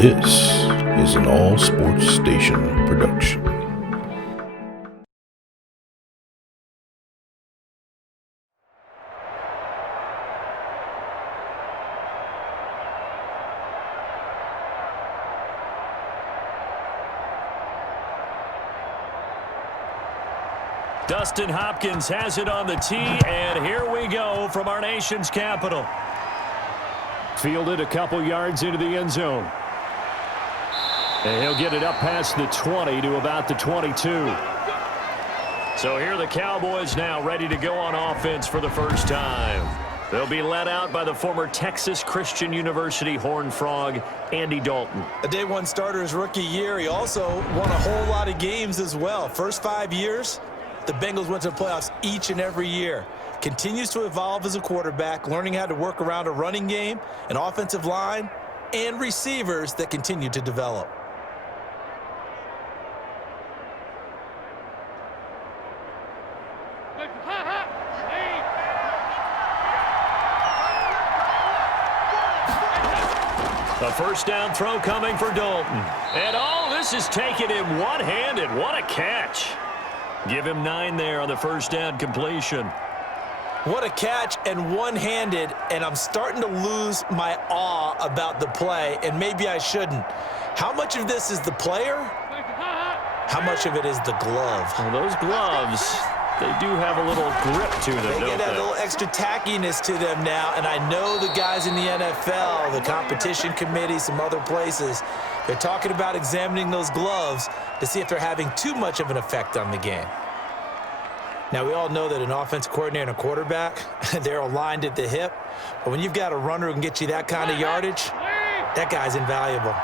This is an All Sports Station production. Dustin Hopkins has it on the tee, and here we go from our nation's capital. Fielded a couple yards into the end zone. And he'll get it up past the 20 to about the 22. So here are the Cowboys now ready to go on offense for the first time. They'll be led out by the former Texas Christian University Horned Frog, Andy Dalton. A day one starter his rookie year. He also won a whole lot of games as well. First 5 years, the Bengals went to the playoffs each and every year. Continues to evolve as a quarterback, learning how to work around a running game, an offensive line, and receivers that continue to develop. A first down throw coming for Dalton. And this is taken in one-handed. What a catch. Give him 9 there on the first down completion. What a catch and one-handed, and I'm starting to lose my awe about the play, and maybe I shouldn't. How much of this is the player? How much of it is the glove? Well, those gloves, they do have a little grip to them, They don't get they? a little extra tackiness to them now, and I know the guys in the NFL, the competition committee, some other places, they're talking about examining those gloves to see if they're having too much of an effect on the game. Now, we all know that an offensive coordinator and a quarterback, they're aligned at the hip, but when you've got a runner who can get you that kind of yardage, that guy's invaluable.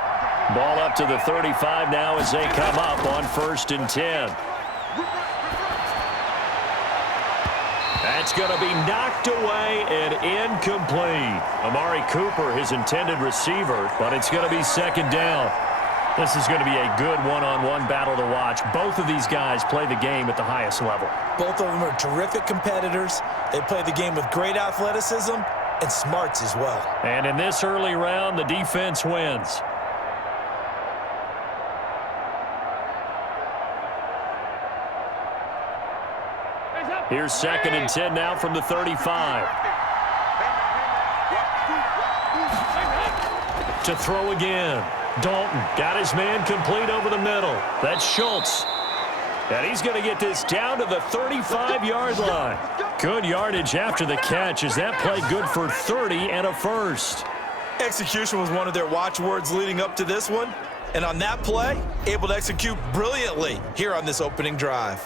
Ball up to the 35 now as they come up on 1st and 10. That's going to be knocked away and incomplete. Amari Cooper, his intended receiver, but it's going to be 2nd down. This is going to be a good one-on-one battle to watch. Both of these guys play the game at the highest level. Both of them are terrific competitors. They play the game with great athleticism and smarts as well. And in this early round, the defense wins. Here's 2nd and 10 now from the 35. To throw again. Dalton got his man complete over the middle. That's Schultz. And he's going to get this down to the 35-yard line. Good yardage after the catch. Is that play good for 30 and a first? Execution was one of their watchwords leading up to this one. And on that play, able to execute brilliantly here on this opening drive.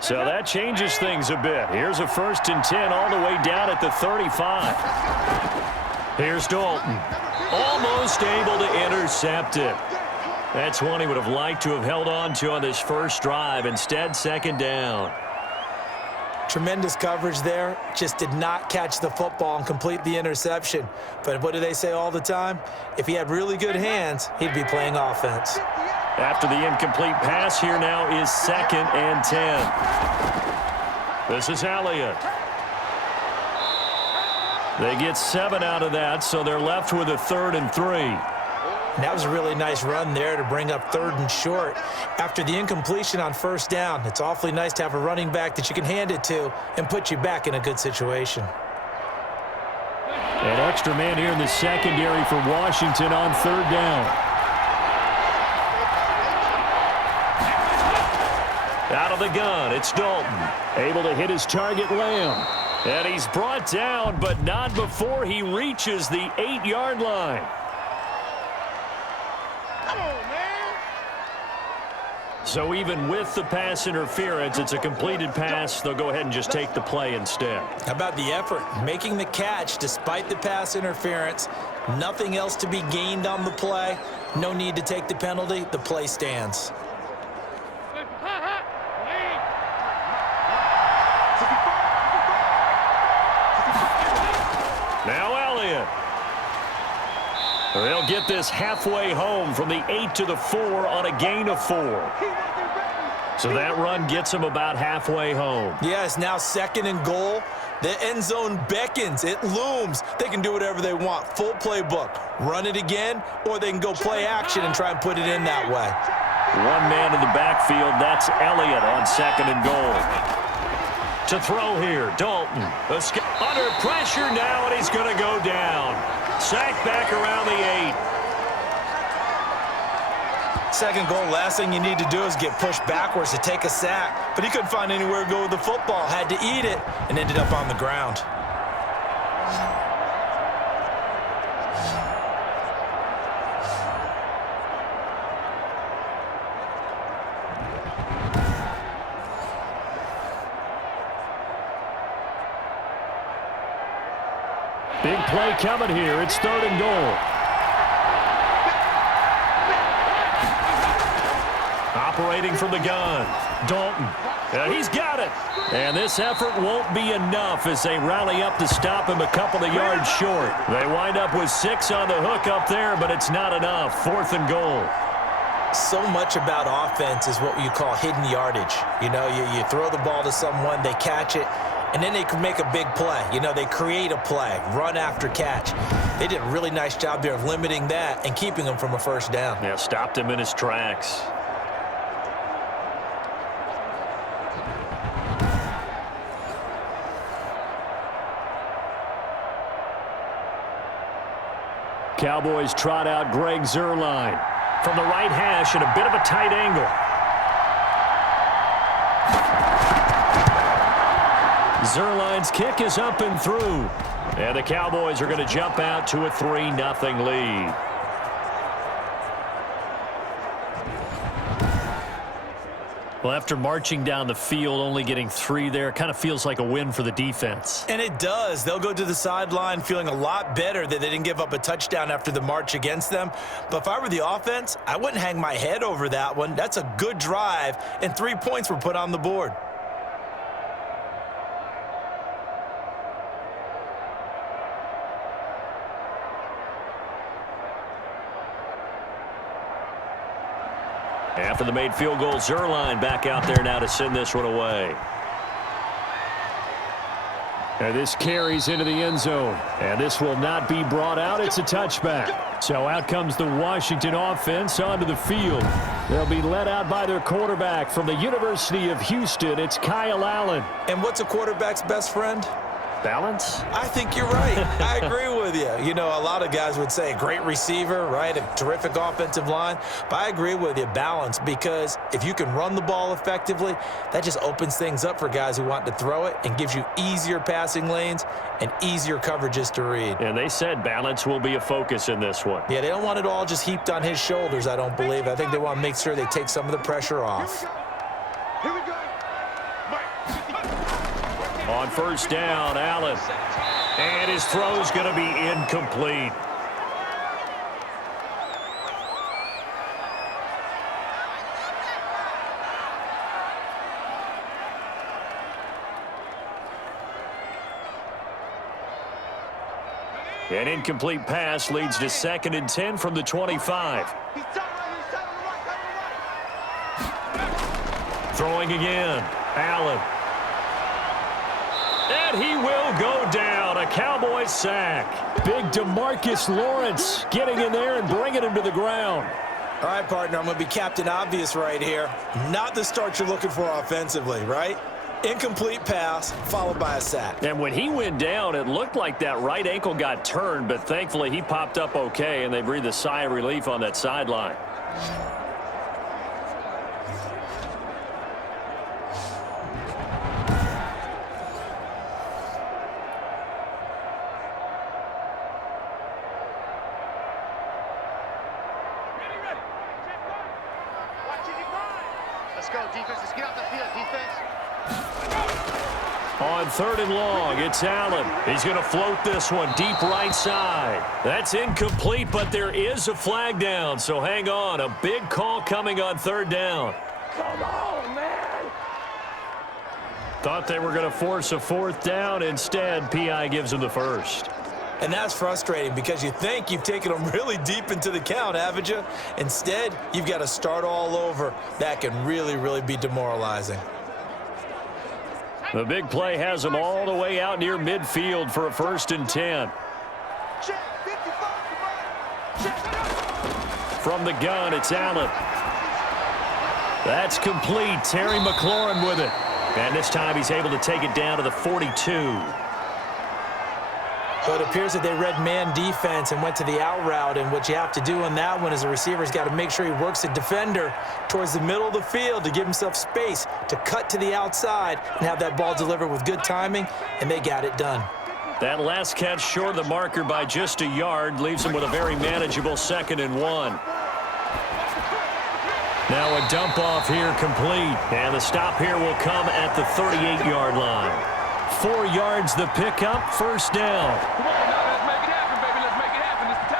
So that changes things a bit. Here's a 1st and 10 all the way down at the 35. Here's Dalton. Almost able to intercept it. That's one he would have liked to have held on to on this first drive. Instead, 2nd down. Tremendous coverage there. Just did not catch the football and complete the interception. But what do they say all the time? If he had really good hands, he'd be playing offense. After the incomplete pass, here now is 2nd and 10. This is Elliott. They get 7 out of that, so they're left with a 3rd and 3. And that was a really nice run there to bring up 3rd and short. After the incompletion on 1st down, it's awfully nice to have a running back that you can hand it to and put you back in a good situation. An extra man here in the secondary for Washington on 3rd down. Out of the gun, it's Dalton. Able to hit his target, Lamb. And he's brought down, but not before he reaches the 8-yard line. Come on, man. So even with the pass interference, it's a completed pass. They'll go ahead and just take the play instead. How about the effort? Making the catch despite the pass interference. Nothing else to be gained on the play. No need to take the penalty. The play stands. They'll get this halfway home from the 8 to the 4 on a gain of 4. So that run gets them about halfway home. Yeah, it's now 2nd and goal. The end zone beckons. It looms. They can do whatever they want. Full playbook. Run it again, or they can go play action and try and put it in that way. One man in the backfield. That's Elliott on 2nd and goal. To throw here, Dalton. Under pressure now, and he's going to go down. Sacked back around the 8. 2nd goal, last thing you need to do is get pushed backwards to take a sack. But he couldn't find anywhere to go with the football. Had to eat it and ended up on the ground. Big play coming here. It's 3rd and goal. Operating from the gun, Dalton. He's got it. And this effort won't be enough as they rally up to stop him a couple of yards short. They wind up with 6 on the hook up there, but it's not enough. 4th and goal. So much about offense is what you call hidden yardage. You know, you throw the ball to someone, they catch it, and then they can make a big play. You know, they create a play, run after catch. They did a really nice job there of limiting that and keeping him from a first down. Yeah, stopped him in his tracks. Cowboys trot out Greg Zuerlein from the right hash at a bit of a tight angle. Zuerlein's kick is up and through. And the Cowboys are going to jump out to a 3-0 lead. Well, after marching down the field, only getting 3 there, kind of feels like a win for the defense. And it does. They'll go to the sideline feeling a lot better that they didn't give up a touchdown after the march against them. But if I were the offense, I wouldn't hang my head over that one. That's a good drive, and 3 points were put on the board. After the made field goal, Zuerlein back out there now to send this one away. And this carries into the end zone. And this will not be brought out. It's a touchback. So out comes the Washington offense onto the field. They'll be led out by their quarterback from the University of Houston. It's Kyle Allen. And what's a quarterback's best friend? Balance? I think you're right. I agree with you. You know, a lot of guys would say a great receiver, right? A terrific offensive line. But I agree with you, balance, because if you can run the ball effectively, that just opens things up for guys who want to throw it and gives you easier passing lanes and easier coverages to read. And they said balance will be a focus in this one. Yeah, they don't want it all just heaped on his shoulders, I don't believe. I think they want to make sure they take some of the pressure off. Here we go. On first down, Allen. And his throw's going to be incomplete. An incomplete pass leads to 2nd and 10 from the 25. Throwing again, Allen. And he will go down. A Cowboys sack. Big DeMarcus Lawrence getting in there and bringing him to the ground. All right, partner, I'm going to be Captain Obvious right here. Not the start you're looking for offensively, right? Incomplete pass followed by a sack. And when he went down, it looked like that right ankle got turned, but thankfully he popped up okay, and they breathed a sigh of relief on that sideline. Let's go, defense. Let's get off the field, defense. On 3rd and long, it's Allen. He's going to float this one deep right side. That's incomplete, but there is a flag down, so hang on. A big call coming on 3rd down. Come on, man. Thought they were going to force a 4th down. Instead, P.I. gives him the first. And that's frustrating because you think you've taken them really deep into the count, haven't you? Instead, you've got to start all over. That can really, really be demoralizing. The big play has them all the way out near midfield for a 1st and 10. From the gun, it's Allen. That's complete. Terry McLaurin with it. And this time he's able to take it down to the 42. So it appears that they read man defense and went to the out route, and what you have to do on that one is the receiver's got to make sure he works the defender towards the middle of the field to give himself space to cut to the outside and have that ball delivered with good timing, and they got it done. That last catch short of the marker by just a yard leaves him with a very manageable 2nd and 1. Now a dump off here complete, and the stop here will come at the 38-yard line. 4 yards the pickup, 1st down. Come on now, let's make it happen, baby. Let's make it happen. It's the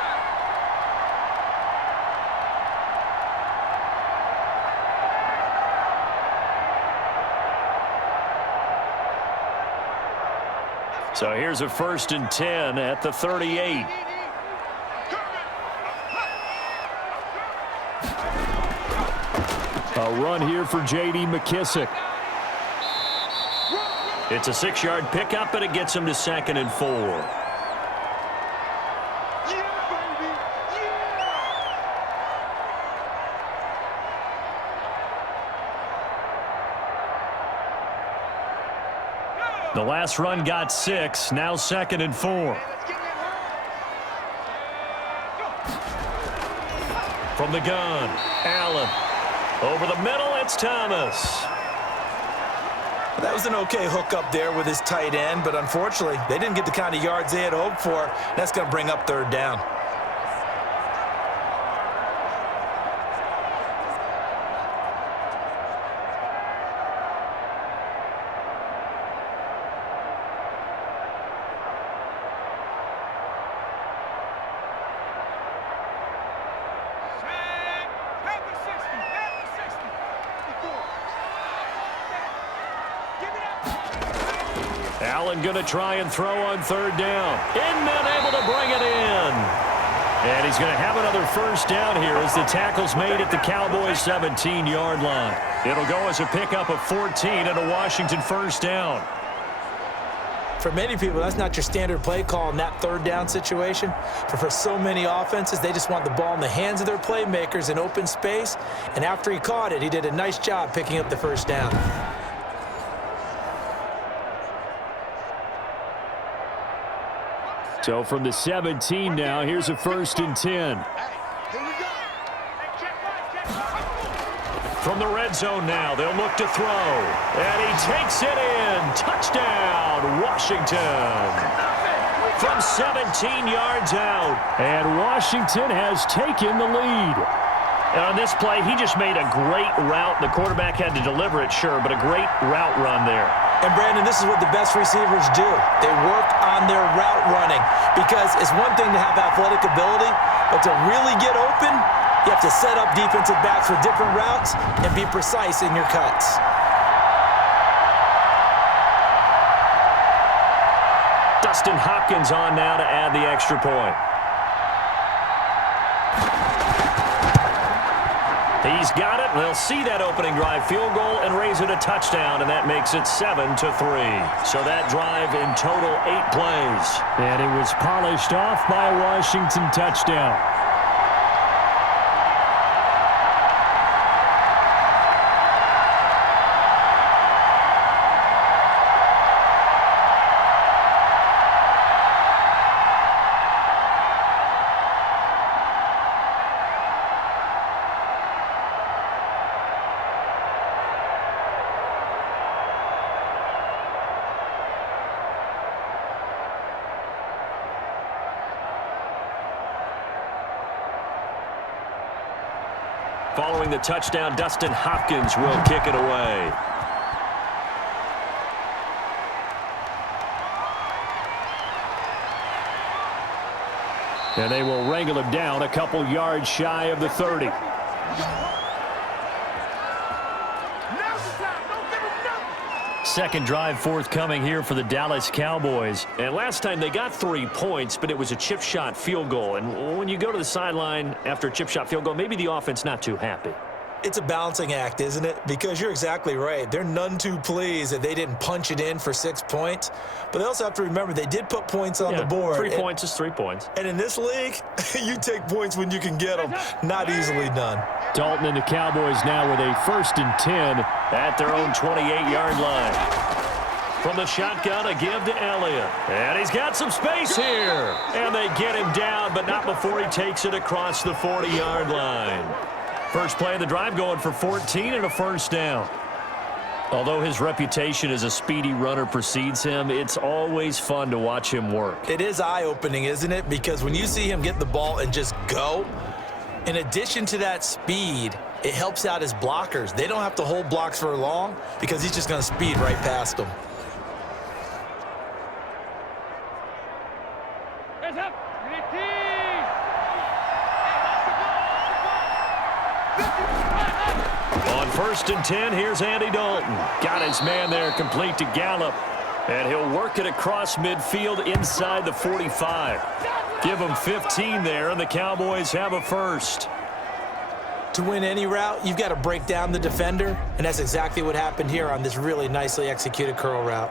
time. So here's a 1st and 10 at the 38. A run here for J.D. McKissick. It's a 6-yard pickup, and it gets him to 2nd and 4. The last run got 6, now 2nd and 4. From the gun, Allen. Over the middle, it's Thomas. That was an okay hook up there with his tight end, but unfortunately, they didn't get the kind of yards they had hoped for. That's going to bring up 3rd down. Allen going to try and throw on 3rd down. Inman able to bring it in. And he's going to have another 1st down here as the tackle's made at the Cowboys' 17-yard line. It'll go as a pickup of 14 and a Washington 1st down. For many people, that's not your standard play call in that 3rd down situation. But for so many offenses, they just want the ball in the hands of their playmakers in open space. And after he caught it, he did a nice job picking up the 1st down. So from the 17 now, here's a 1st and 10. From the red zone now, they'll look to throw. And he takes it in. Touchdown, Washington. From 17 yards out. And Washington has taken the lead. And on this play, he just made a great route. The quarterback had to deliver it, sure, but a great route run there. And, Brandon, this is what the best receivers do. They work on their route running because it's one thing to have athletic ability, but to really get open, you have to set up defensive backs with different routes and be precise in your cuts. Dustin Hopkins on now to add the extra point. He's got it. They'll see that opening drive field goal and raise it a touchdown, and that makes it 7-3. So that drive in total 8 plays. And it was polished off by a Washington touchdown. Following the touchdown, Dustin Hopkins will kick it away. And they will wrangle him down a couple yards shy of the 30. Now's the time. Don't give him nothing. Second drive forthcoming here for the Dallas Cowboys. And last time they got 3 points, but it was a chip shot field goal. And when you go to the sideline after a chip shot field goal, maybe the offense not too happy. It's a balancing act, isn't it? Because you're exactly right. They're none too pleased that they didn't punch it in for 6 points. But they also have to remember they did put points on the board. 3 points is 3 points. And in this league, you take points when you can get them. Not easily done. Dalton and the Cowboys now with a 1st and 10 at their own 28-yard line. From the shotgun, a give to Elliott. And he's got some space here. And they get him down, but not before he takes it across the 40-yard line. First play of the drive going for 14 and a first down. Although his reputation as a speedy runner precedes him, it's always fun to watch him work. It is eye-opening, isn't it? Because when you see him get the ball and just go, in addition to that speed, it helps out his blockers. They don't have to hold blocks for long because he's just going to speed right past them. On 1st and 10, here's Andy Dalton. Got his man there, complete to Gallup. And he'll work it across midfield inside the 45. Give him 15 there, and the Cowboys have a first. To win any route, you've got to break down the defender, and that's exactly what happened here on this really nicely executed curl route.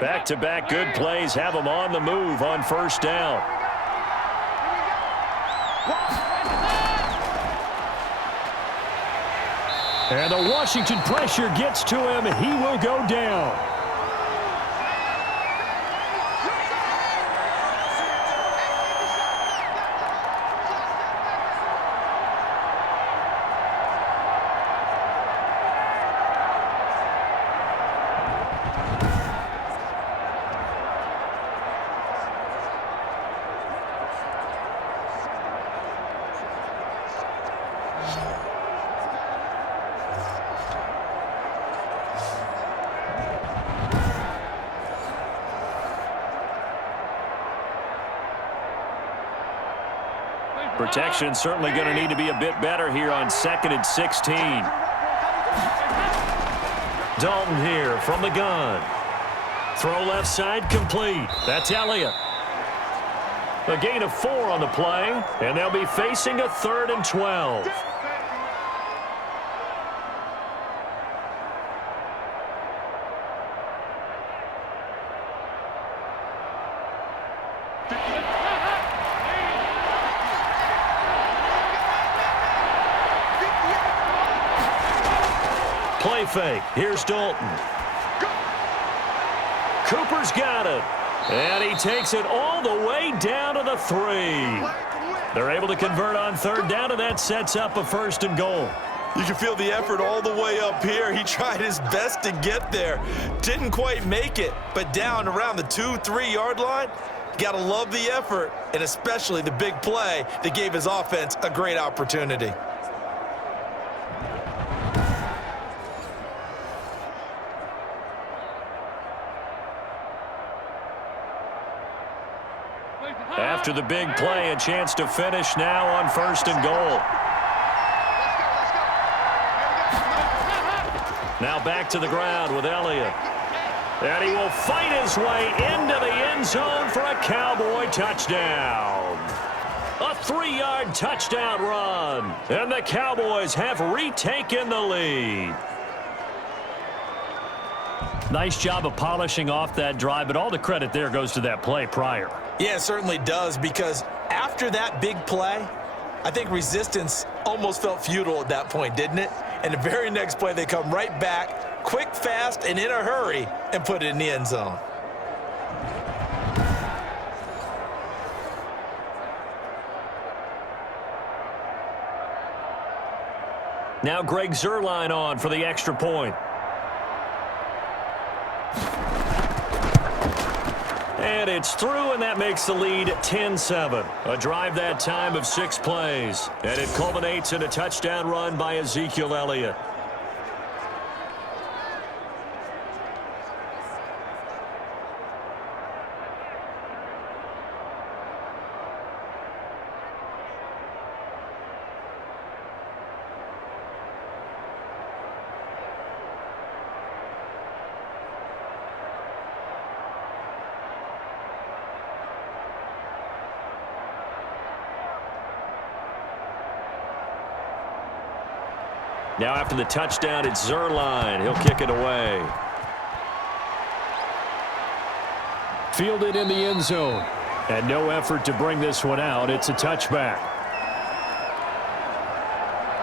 Back-to-back good plays have them on the move on first down. And the Washington pressure gets to him. He will go down. Protection certainly going to need to be a bit better here on 2nd and 16. Dalton here from the gun. Throw left side complete. That's Elliott. A gain of 4 on the play, and they'll be facing a 3rd and 12. Play fake. Here's Dalton. Cooper's got it. And he takes it all the way down to the 3. They're able to convert on 3rd down, and that sets up a 1st and goal. You can feel the effort all the way up here. He tried his best to get there. Didn't quite make it, but down around the 2-3 yard line, you got to love the effort, and especially the big play that gave his offense a great opportunity. After the big play, a chance to finish now on 1st and goal. Now back to the ground with Elliott. And he will fight his way into the end zone for a Cowboy touchdown. A 3-yard touchdown run. And the Cowboys have retaken the lead. Nice job of polishing off that drive, but all the credit there goes to that play prior. Yeah, it certainly does, because after that big play, I think resistance almost felt futile at that point, didn't it? And the very next play, they come right back, quick, fast, and in a hurry, and put it in the end zone. Now Greg Zuerlein on for the extra point. And it's through, and that makes the lead 10-7. A drive that time of 6 plays. And it culminates in a touchdown run by Ezekiel Elliott. Now after the touchdown, it's Zerline. He'll kick it away. Fielded in the end zone. And no effort to bring this one out. It's a touchback.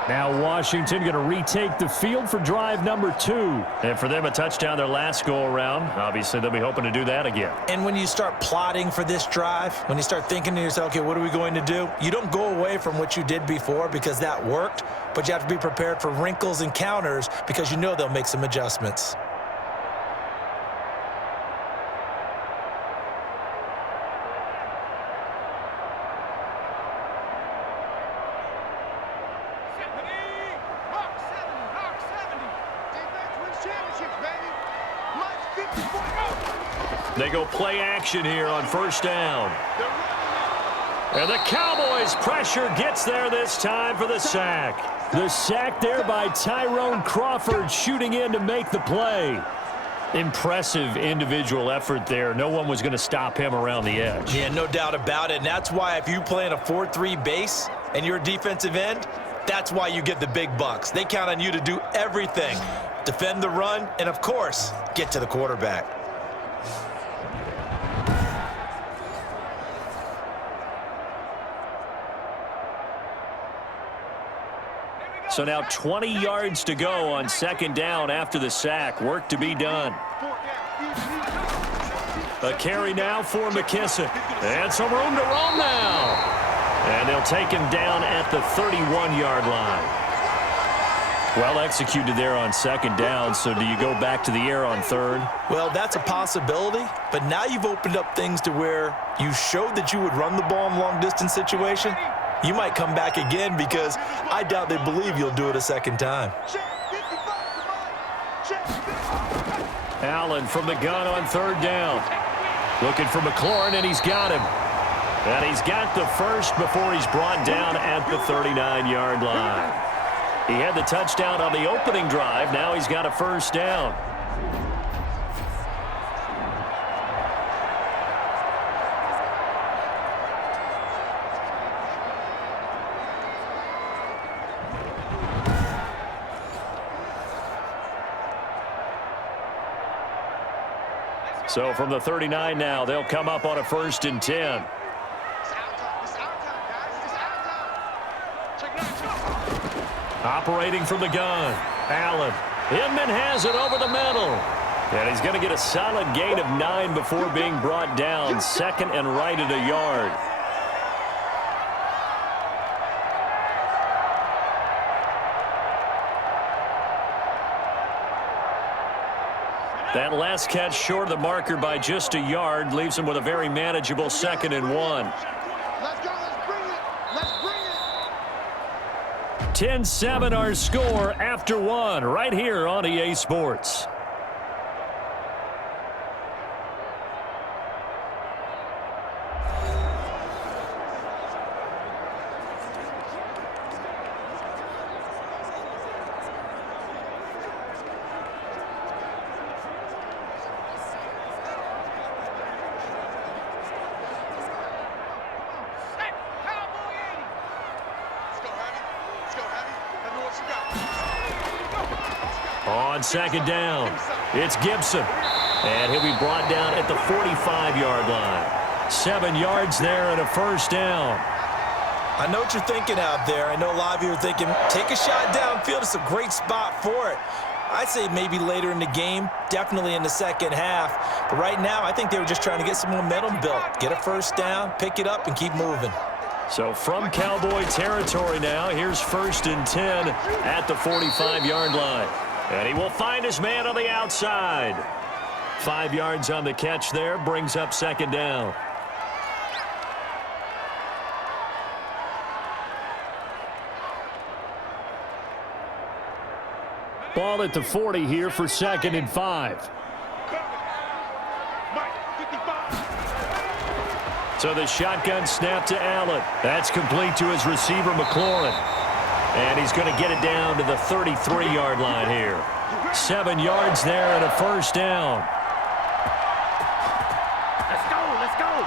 Now Washington going to retake the field for drive number 2. And for them, a touchdown their last go-around. Obviously, they'll be hoping to do that again. And when you start plotting for this drive, when you start thinking to yourself, okay, what are we going to do? You don't go away from what you did before because that worked, but you have to be prepared for wrinkles and counters because you know they'll make some adjustments. They go play action here on first down. And the Cowboys pressure gets there this time for the sack. The sack there by Tyrone Crawford shooting in to make the play. Impressive individual effort there. No one was going to stop him around the edge. Yeah, no doubt about it. And that's why if you play in a 4-3 base and you're a defensive end, that's why you get the big bucks. They count on you to do everything. Defend the run and, of course, get to the quarterback. So now 20 yards to go on second down after the sack. Work to be done. A carry now for McKissick. And some room to roam now. And they'll take him down at the 31-yard line. Well executed there on second down. So do you go back to the air on third? Well, that's a possibility. But now you've opened up things to where you showed that you would run the ball in long-distance situation. You might come back again because I doubt they believe you'll do it a second time. Allen from the gun on third down. Looking for McLaurin, and he's got him. And he's got the first before he's brought down at the 39-yard line. He had the touchdown on the opening drive. Now he's got a first down. So from the 39 now, they'll come up on a 1st and 10. Operating from the gun. Allen. Inman has it over the middle. And he's going to get a solid gain of 9 before being brought down. Second and right at a yard. That last catch short of the marker by just a yard leaves him with a very manageable 2nd and 1. Let's go. Let's bring it. Let's bring it. 10-7 our score after 1 right here on EA Sports. On second down, it's Gibson. And he'll be brought down at the 45-yard line. 7 yards there and a first down. I know what you're thinking out there. I know a lot of you are thinking, take a shot downfield. It's a great spot for it. I'd say maybe later in the game, definitely in the second half. But right now, I think they were just trying to get some momentum built. Get a first down, pick it up, and keep moving. So from Cowboy territory now, here's 1st and 10 at the 45-yard line. And he will find his man on the outside. 5 yards on the catch there, brings up second down. Ball at the 40 here for 2nd and 5. So the shotgun snap to Allen. That's complete to his receiver, McLaurin. And he's going to get it down to the 33-yard line here. 7 yards there and a first down. Let's go, let's go.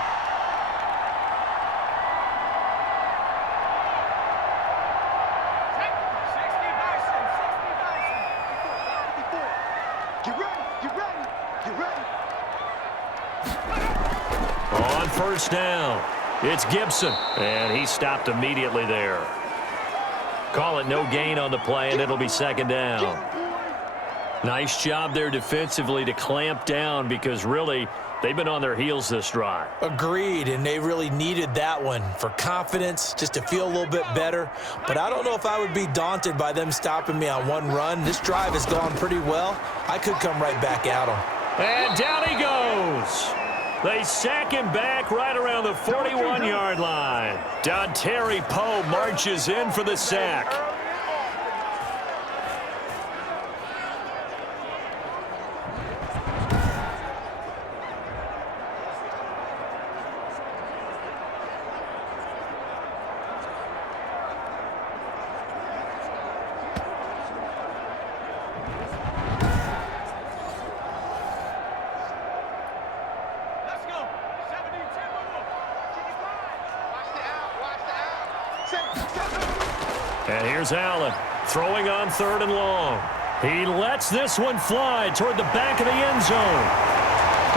Get ready. Get ready. Get ready. On first down, it's Gibson, and he stopped immediately there. Call it no gain on the play, and it'll be second down. Nice job there defensively to clamp down because really they've been on their heels this drive. Agreed, and they really needed that one for confidence, just to feel a little bit better. But I don't know if I would be daunted by them stopping me on one run. This drive has gone pretty well. I could come right back at them. And down he goes. They sack him back right around the 41-yard line. Dontari Poe marches in for the sack. And here's Allen throwing on 3rd and long. He lets this one fly toward the back of the end zone.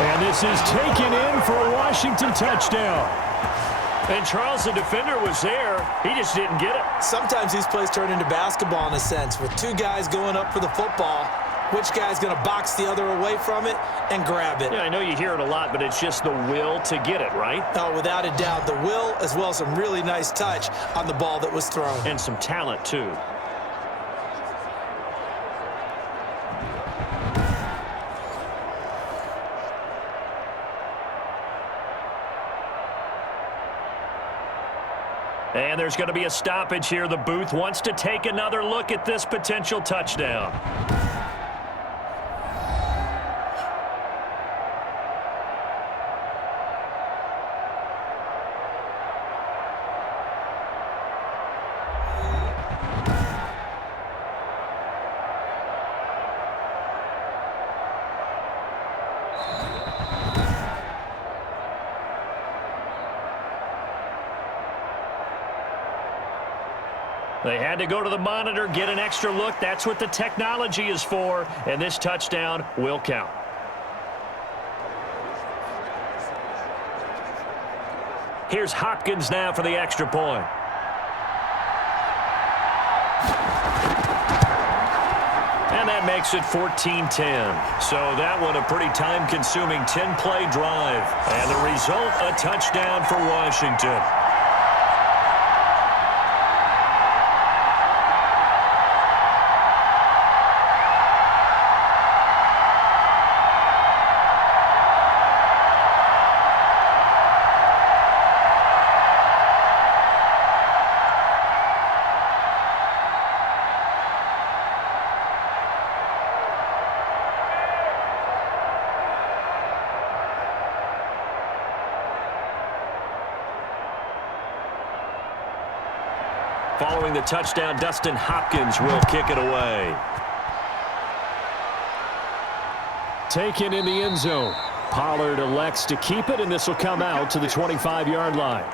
And this is taken in for a Washington touchdown. And Charles, the defender, was there. He just didn't get it. Sometimes these plays turn into basketball in a sense, with two guys going up for the football. Which guy's going to box the other away from it and grab it? Yeah, I know you hear it a lot, but it's just the will to get it, right? Oh, without a doubt. The will, as well as some really nice touch on the ball that was thrown. And some talent, too. And there's going to be a stoppage here. The booth wants to take another look at this potential touchdown. They had to go to the monitor, get an extra look. That's what the technology is for, and this touchdown will count. Here's Hopkins now for the extra point. And that makes it 14-10. So that one a pretty time-consuming 10-play drive. And the result, a touchdown for Washington. Following the touchdown, Dustin Hopkins will kick it away. Taken in the end zone. Pollard elects to keep it, and this will come out to the 25-yard line.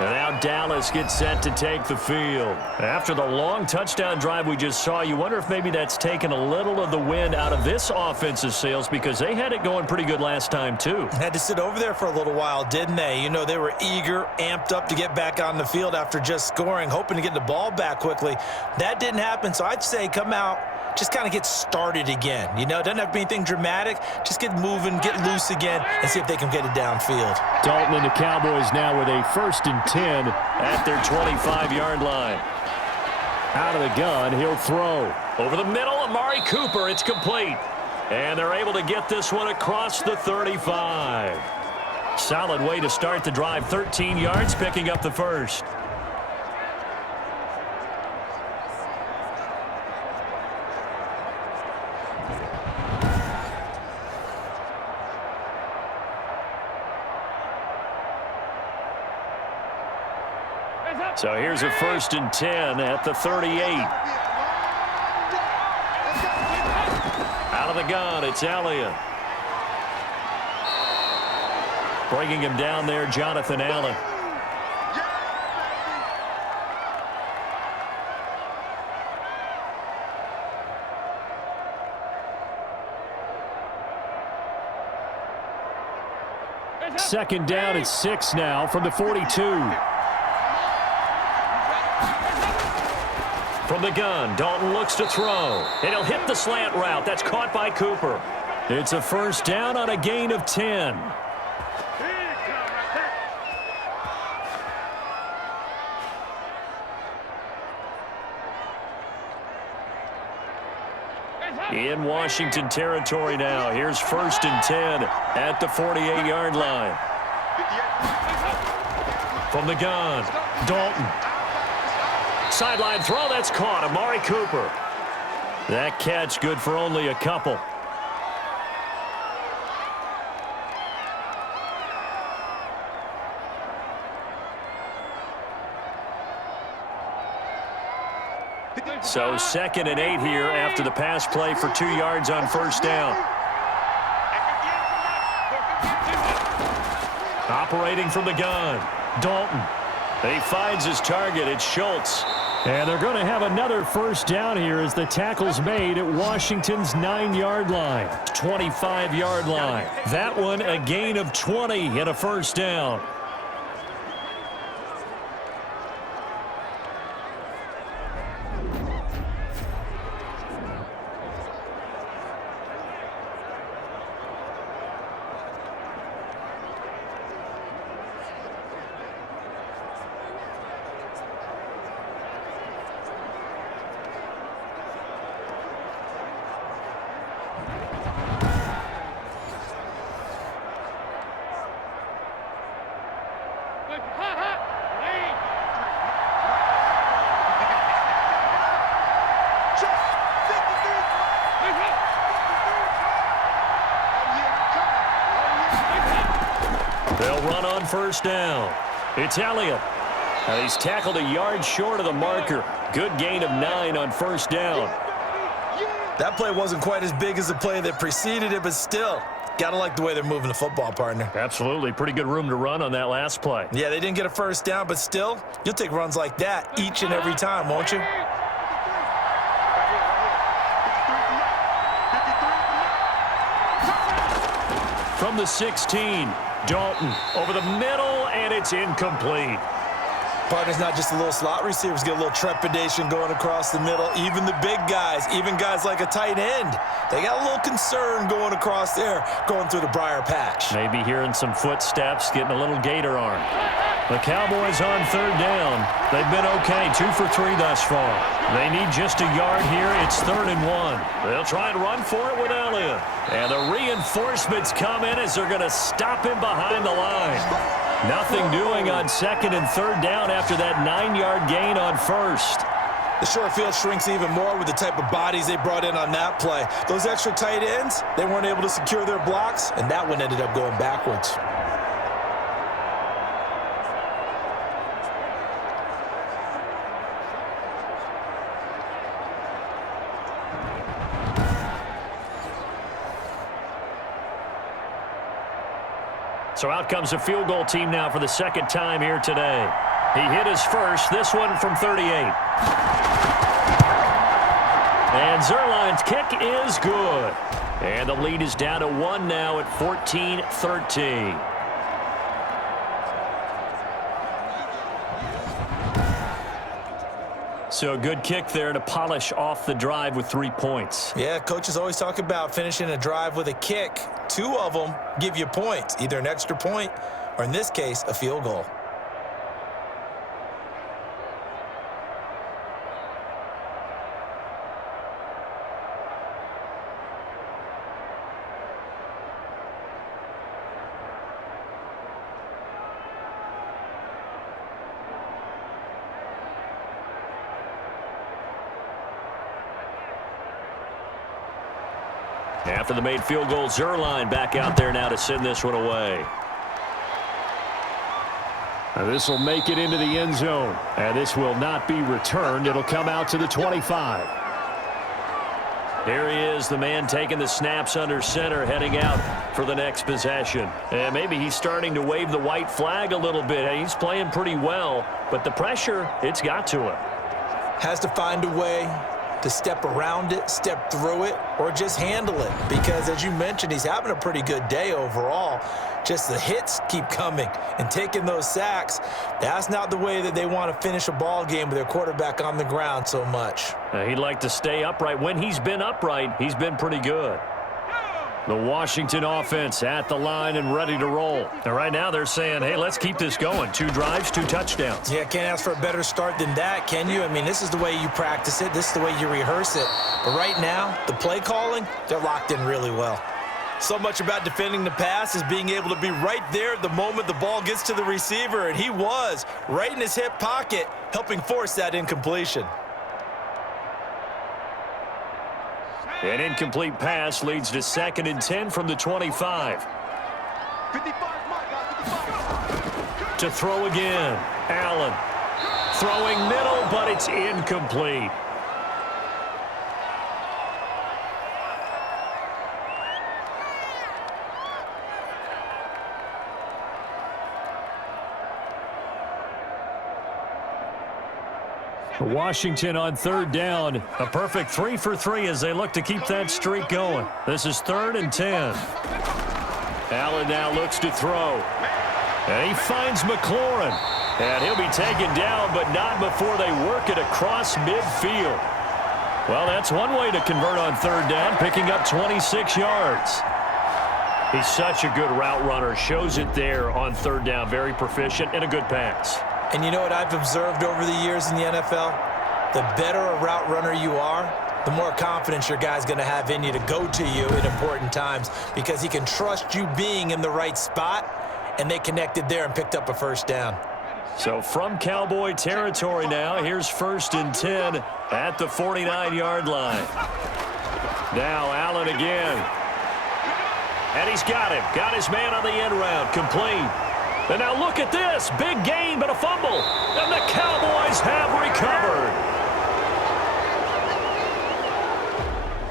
And now Dallas gets set to take the field. After the long touchdown drive we just saw, you wonder if maybe that's taken a little of the wind out of this offensive sails, because they had it going pretty good last time too. Had to sit over there for a little while, didn't they? You know, they were eager, amped up to get back on the field after just scoring, hoping to get the ball back quickly. That didn't happen, so I'd say come out, just kind of get started again. You know, it doesn't have to be anything dramatic. Just get moving, get loose again, and see if they can get it downfield. Dalton and the Cowboys now with a 1st and 10 at their 25-yard line. Out of the gun, he'll throw. Over the middle, Amari Cooper, it's complete. And they're able to get this one across the 35. Solid way to start the drive, 13 yards, picking up the first. So here's a 1st and 10 at the 38. Out of the gun, it's Elliott. Bringing him down there, Jonathan Allen. Second down and 6 now from the 42. From the gun, Dalton looks to throw. And he'll hit the slant route. That's caught by Cooper. It's a first down on a gain of 10. In Washington territory now. Here's first and 10 at the 48-yard line. From the gun, Dalton. Sideline throw, that's caught. Amari Cooper. That catch good for only a couple. So second and 8 here after the pass play for 2 yards on first down. Operating from the gun, Dalton. He finds his target. It's Schultz. And they're going to have another first down here as the tackle's made at Washington's 9-yard line, 25-yard line. That one a gain of 20 and a first down. They'll run on first down. It's Elliott. And he's tackled a yard short of the marker. Good gain of 9 on first down. That play wasn't quite as big as the play that preceded it, but still, got to like the way they're moving the football, partner. Absolutely. Pretty good room to run on that last play. Yeah, they didn't get a first down, but still, you'll take runs like that each and every time, won't you? From the 16, Dalton over the middle, and it's incomplete. Partner's not just a little slot receivers get a little trepidation going across the middle. Even the big guys, even guys like a tight end, they got a little concern going across there, going through the briar patch. Maybe hearing some footsteps, getting a little gator arm. The Cowboys on third down. They've been okay, 2 for 3 thus far. They need just a yard here. It's 3rd and 1. They'll try and run for it with Elliott. And the reinforcements come in as they're going to stop him behind the line. Nothing doing on 2nd and 3rd down after that 9-yard gain on first. The short field shrinks even more with the type of bodies they brought in on that play. Those extra tight ends, they weren't able to secure their blocks, and that one ended up going backwards. So out comes a field goal team now for the second time here today. He hit his first, this one from 38. And Zerline's kick is good. And the lead is down to 1 now at 14-13. So a good kick there to polish off the drive with 3 points. Yeah, coaches always talk about finishing a drive with a kick. 2 of them give you points, either an extra point or, in this case, a field goal. After the made field goal, Zerline back out there now to send this one away. This will make it into the end zone. And this will not be returned. It'll come out to the 25. Here he is, the man taking the snaps under center, heading out for the next possession. And maybe he's starting to wave the white flag a little bit. He's playing pretty well, but the pressure, it's got to him. Has to find a way to step around it, step through it, or just handle it. Because, as you mentioned, he's having a pretty good day overall. Just the hits keep coming and taking those sacks. That's not the way that they want to finish a ball game with their quarterback on the ground so much. He'd like to stay upright. When he's been upright, he's been pretty good. The Washington offense at the line and ready to roll. And right now they're saying, hey, let's keep this going. 2 drives, 2 touchdowns. Yeah, can't ask for a better start than that, can you? I mean, this is the way you practice it. This is the way you rehearse it. But right now, the play calling, they're locked in really well. So much about defending the pass is being able to be right there at the moment the ball gets to the receiver, and he was right in his hip pocket, helping force that incompletion. An incomplete pass leads to 2nd and 10 from the 25. 55, my guy, 55. To throw again. Allen throwing middle, but it's incomplete. Washington on 3rd down. A perfect 3 for 3 as they look to keep that streak going. This is 3rd and 10. Allen now looks to throw. And he finds McLaurin. And he'll be taken down, but not before they work it across midfield. Well, that's one way to convert on 3rd down, picking up 26 yards. He's such a good route runner. Shows it there on 3rd down. Very proficient and a good pass. And you know what I've observed over the years in the NFL? The better a route runner you are, the more confidence your guy's going to have in you to go to you in important times because he can trust you being in the right spot, and they connected there and picked up a 1st down. So from Cowboy territory now, here's 1st and 10 at the 49-yard line. Now Allen again. And he's got him. Got his man on the end round. Complete. And now look at this. Big gain, but a fumble. And the Cowboys have recovered.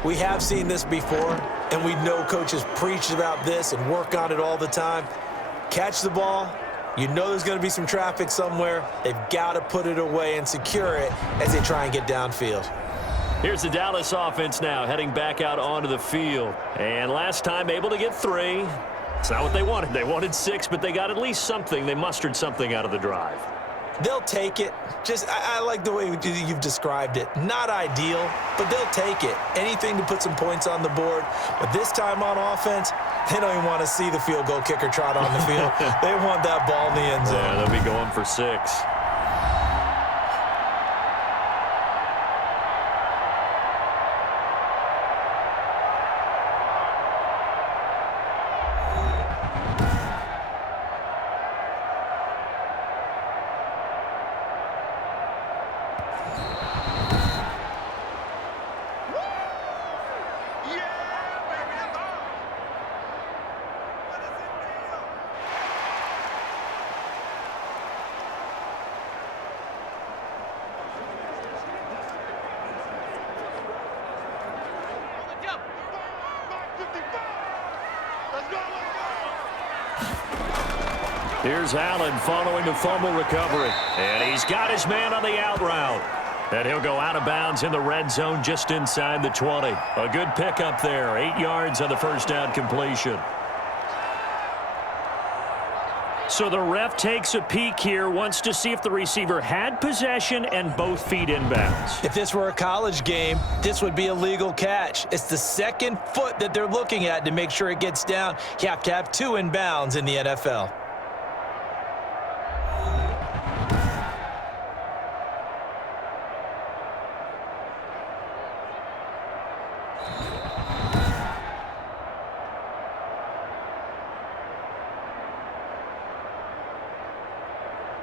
We have seen this before, and we know coaches preach about this and work on it all the time. Catch the ball. You know there's going to be some traffic somewhere. They've got to put it away and secure it as they try and get downfield. Here's the Dallas offense now heading back out onto the field. And last time able to get 3. It's not what they wanted. They wanted 6, but they got at least something. They mustered something out of the drive. They'll take it. I like the way you've described it. Not ideal, but they'll take it. Anything to put some points on the board. But this time on offense, they don't even want to see the field goal kicker trot on the field. They want that ball in the end zone. Yeah, they'll be going for 6. Here's Allen following the fumble recovery. And he's got his man on the out route. And he'll go out of bounds in the red zone just inside the 20. A good pickup there. 8 yards on the 1st down completion. So the ref takes a peek here, wants to see if the receiver had possession and both feet inbounds. If this were a college game, this would be a legal catch. It's the 2nd foot that they're looking at to make sure it gets down. You have to have 2 inbounds in the NFL.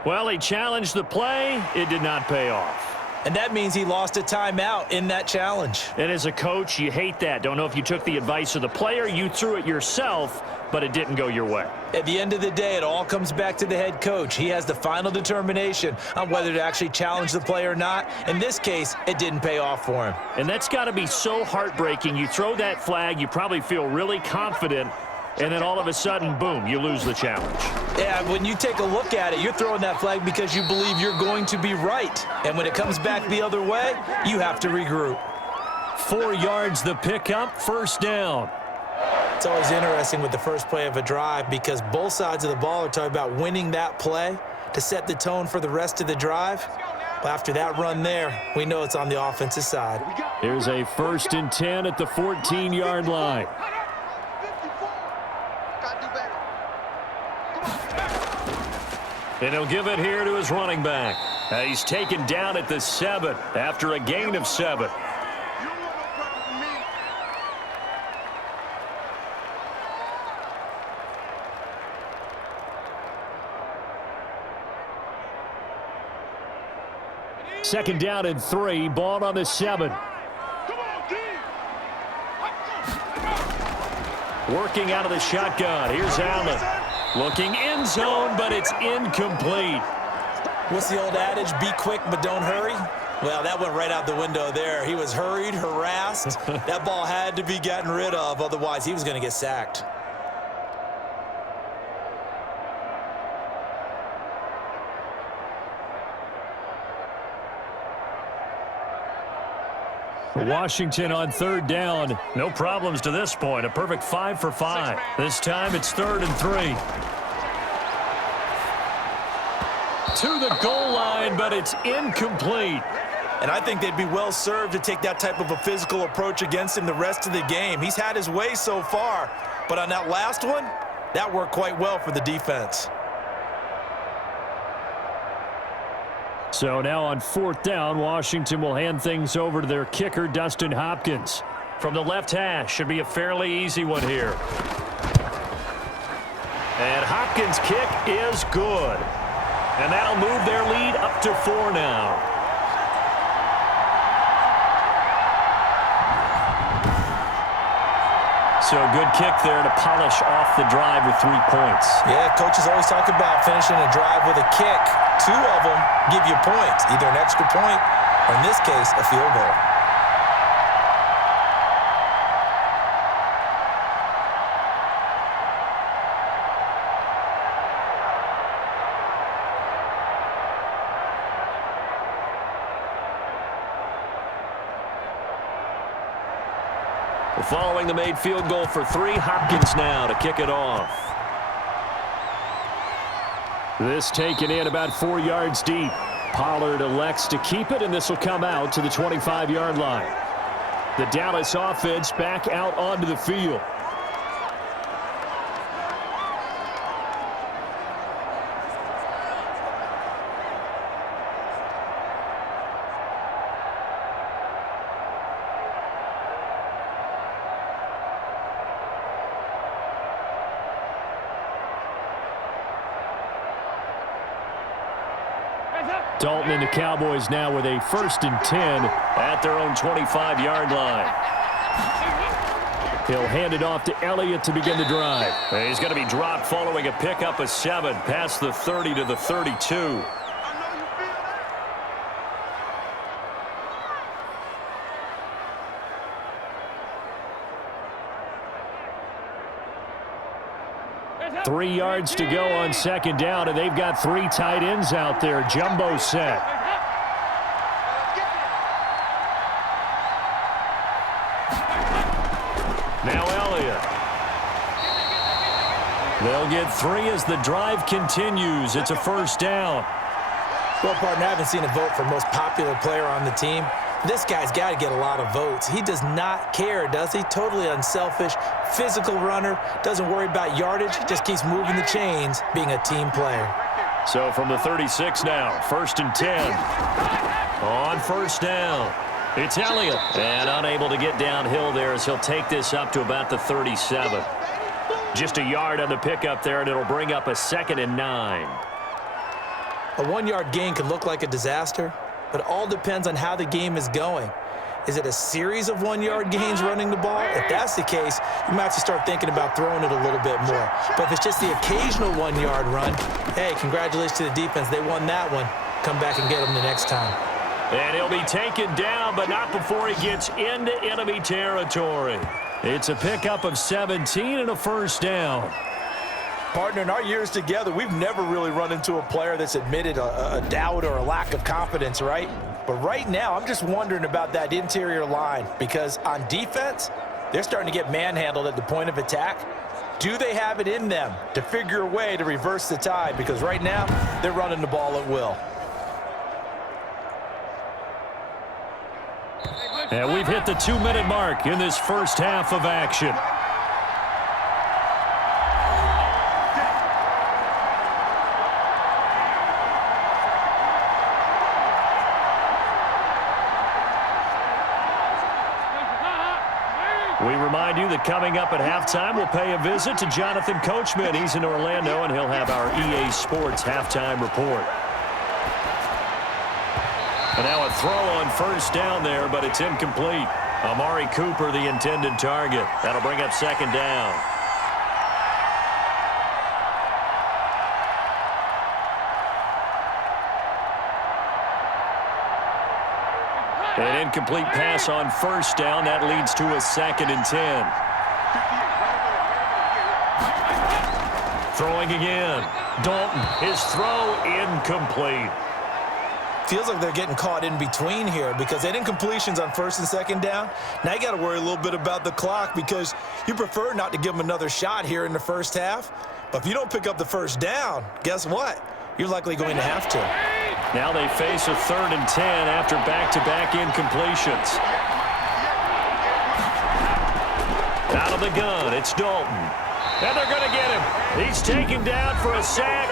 Well, he challenged the play. It did not pay off. And that means he lost a timeout in that challenge. And as a coach, you hate that. Don't know if you took the advice of the player, you threw it yourself, but it didn't go your way. At the end of the day, it all comes back to the head coach. He has the final determination on whether to actually challenge the play or not. In this case, it didn't pay off for him. And that's got to be so heartbreaking. You throw that flag, you probably feel really confident, and then all of a sudden, boom, you lose the challenge. Yeah, when you take a look at it, you're throwing that flag because you believe you're going to be right. And when it comes back the other way, you have to regroup. 4 yards the pickup, first down. It's always interesting with the first play of a drive because both sides of the ball are talking about winning that play to set the tone for the rest of the drive. But after that run there, we know it's on the offensive side. Here's a 1st and 10 at the 14-yard line. And he'll give it here to his running back. He's taken down at the 7 after a gain of 7. Second down and 3, ball on the 7. Working out of the shotgun. Here's Allen. Looking end zone, but it's incomplete. What's the old adage? Be quick, but don't hurry. Well, that went right out the window there. He was hurried, harassed. That ball had to be gotten rid of, otherwise he was going to get sacked. Washington on 3rd down. No problems to this point. A perfect 5 for 5. This time it's 3rd and 3. To the goal line, but it's incomplete. And I think they'd be well served to take that type of a physical approach against him the rest of the game. He's had his way so far, but on that last one, that worked quite well for the defense. So now on 4th down, Washington will hand things over to their kicker, Dustin Hopkins. From the left hash, should be a fairly easy one here. And Hopkins' kick is good. And that'll move their lead up to 4 now. So a good kick there to polish off the drive with 3 points. Yeah, coaches always talk about finishing a drive with a kick. 2 of them give you points, either an extra point or, in this case, a field goal. Following the made field goal for 3, Hopkins now to kick it off. This taken in about 4 yards deep. Pollard elects to keep it, and this will come out to the 25-yard line. The Dallas offense back out onto the field. Dalton and the Cowboys now with a 1st and 10 at their own 25-yard line. He'll hand it off to Elliott to begin the drive. He's going to be dropped following a pickup of 7 past the 30 to the 32. Three yards to go on 2nd down, and they've got 3 tight ends out there. Jumbo set. Now Elliott. They'll get 3 as the drive continues. It's a 1st down. Well, partner, I haven't seen a vote for most popular player on the team. This guy's got to get a lot of votes. He does not care, does he? Totally unselfish, physical runner, doesn't worry about yardage, just keeps moving the chains, being a team player. So from the 36 now, 1st and 10. On 1st down, it's Elliott. And unable to get downhill there as he'll take this up to about the 37. Just a yard on the pickup there, and it'll bring up a 2nd and 9. A 1-yard gain can look like a disaster, but it all depends on how the game is going. Is it a series of 1-yard gains running the ball? If that's the case, you might have to start thinking about throwing it a little bit more. But if it's just the occasional 1-yard run, hey, congratulations to the defense. They won that one. Come back and get them the next time. And he'll be taken down, but not before he gets into enemy territory. It's a pickup of 17 and a 1st down. Partner, in our years together, we've never really run into a player that's admitted a doubt or a lack of confidence, right? But right now, I'm just wondering about that interior line because on defense, they're starting to get manhandled at the point of attack. Do they have it in them to figure a way to reverse the tide? Because right now, they're running the ball at will. And we've hit the 2-minute mark in this first half of action. We remind you that coming up at halftime, we'll pay a visit to Jonathan Coachman. He's in Orlando, and he'll have our EA Sports halftime report. And now a throw on first down there, but it's incomplete. Amari Cooper, the intended target. That'll bring up second down. An incomplete pass on first down. That leads to a 2nd and 10. Throwing again. Dalton, his throw incomplete. Feels like they're getting caught in between here because they had incompletions on 1st and 2nd down. Now you got to worry a little bit about the clock because you prefer not to give them another shot here in the first half. But if you don't pick up the first down, guess what? You're likely going to have to. Now they face a 3rd and 10 after back-to-back incompletions. Out of the gun, it's Dalton. And they're going to get him. He's taken down for a sack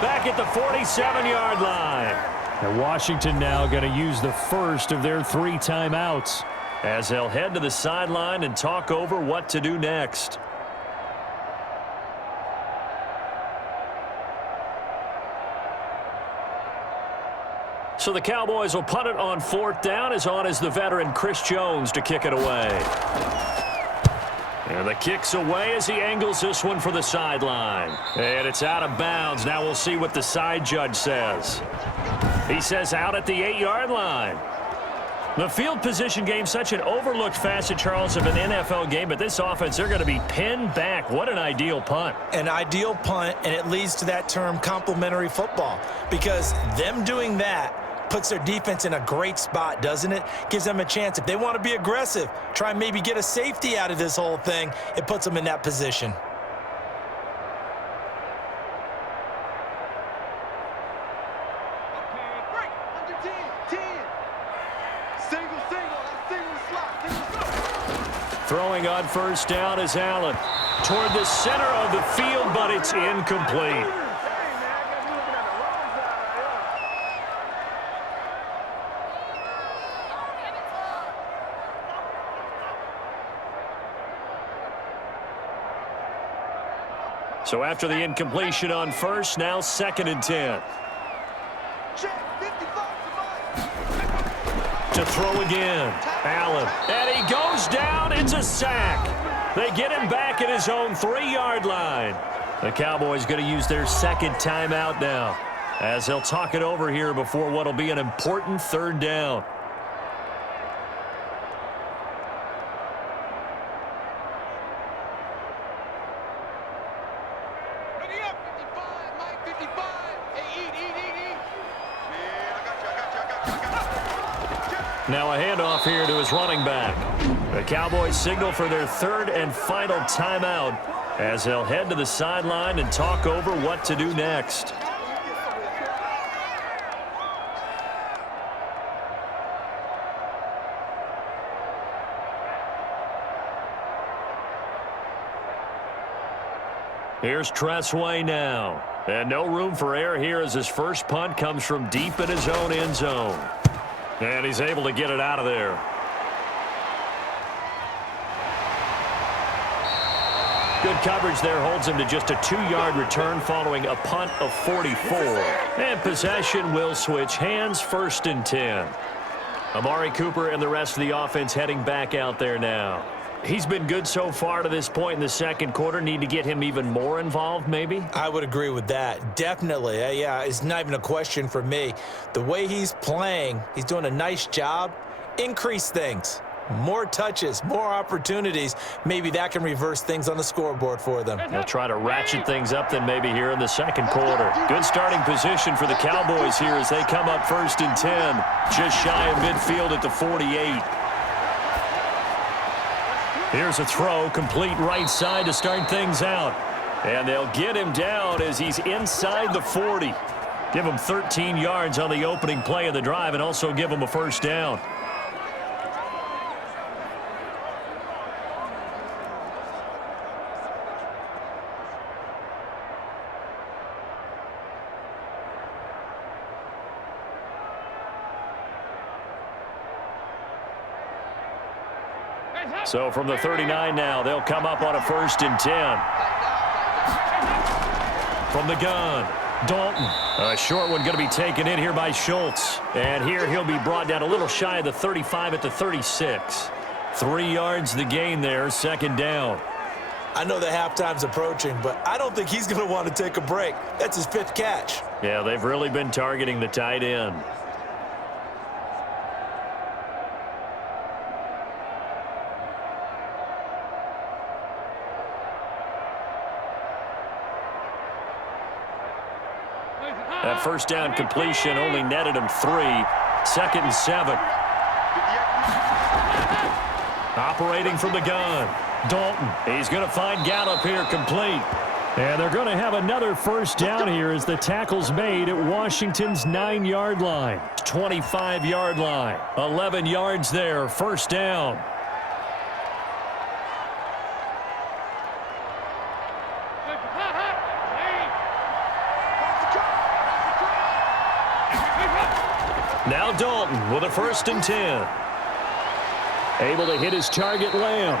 back at the 47-yard line. And Washington now going to use the first of their 3 timeouts as they'll head to the sideline and talk over what to do next. So the Cowboys will punt it on 4th down. As on is the veteran Chris Jones to kick it away. And the kick's away as he angles this one for the sideline. And it's out of bounds. Now we'll see what the side judge says. He says out at the 8-yard line. The field position game, such an overlooked facet, Charles, of an NFL game. But this offense, they're going to be pinned back. What an ideal punt. An ideal punt, and it leads to that term complementary football. Because them doing that puts their defense in a great spot, doesn't it? Gives them a chance. If they want to be aggressive, try and maybe get a safety out of this whole thing, it puts them in that position. Throwing on first down is Allen. Toward the center of the field, but it's incomplete. So after the incompletion on first, now 2nd and 10. To throw again, Allen. And he goes down. It's a sack. They get him back at his own 3-yard line. The Cowboys going to use their 2nd timeout now as they'll talk it over here before what will be an important 3rd down. Now a handoff here to his running back. The Cowboys signal for their 3rd and final timeout as they'll head to the sideline and talk over what to do next. Here's Tressway now. And no room for error here as his first punt comes from deep in his own end zone. And he's able to get it out of there. Good coverage there holds him to just a 2-yard return following a punt of 44. And possession will switch hands, 1st and 10. Amari Cooper and the rest of the offense heading back out there now. He's been good so far to this point in the 2nd quarter. Need to get him even more involved, maybe? I would agree with that. Definitely. Yeah, it's not even a question for me. The way he's playing, he's doing a nice job. Increase things. More touches, more opportunities. Maybe that can reverse things on the scoreboard for them. They'll try to ratchet things up then maybe here in the second quarter. Good starting position for the Cowboys here as they come up 1st and 10. Just shy of midfield at the 48. Here's a throw, complete right side to start things out. And they'll get him down as he's inside the 40. Give him 13 yards on the opening play of the drive and also give him a first down. So from the 39 now, they'll come up on a 1st and 10. From the gun, Dalton. A short one going to be taken in here by Schultz. And here he'll be brought down a little shy of the 35 at the 36. 3 yards the gain there, 2nd down. I know that halftime's approaching, but I don't think he's going to want to take a break. That's his 5th catch. Yeah, they've really been targeting the tight end. That first down completion only netted him 3. 2nd and 7. Operating from the gun. Dalton. He's going to find Gallup here complete. And they're going to have another first down here as the tackle's made at Washington's 9-yard line. 25-yard line. 11 yards there. First down. Now Dalton with a 1st and 10. Able to hit his target, Lamb.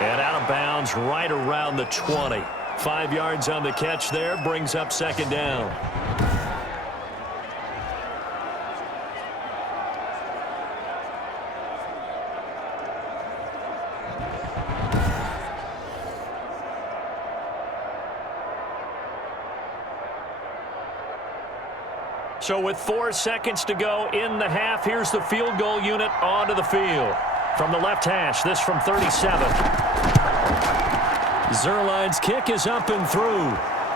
And out of bounds right around the 20. 5 yards on the catch there, brings up 2nd down. So with 4 seconds to go in the half, here's the field goal unit onto the field. From the left hash, this from 37. Zerline's kick is up and through.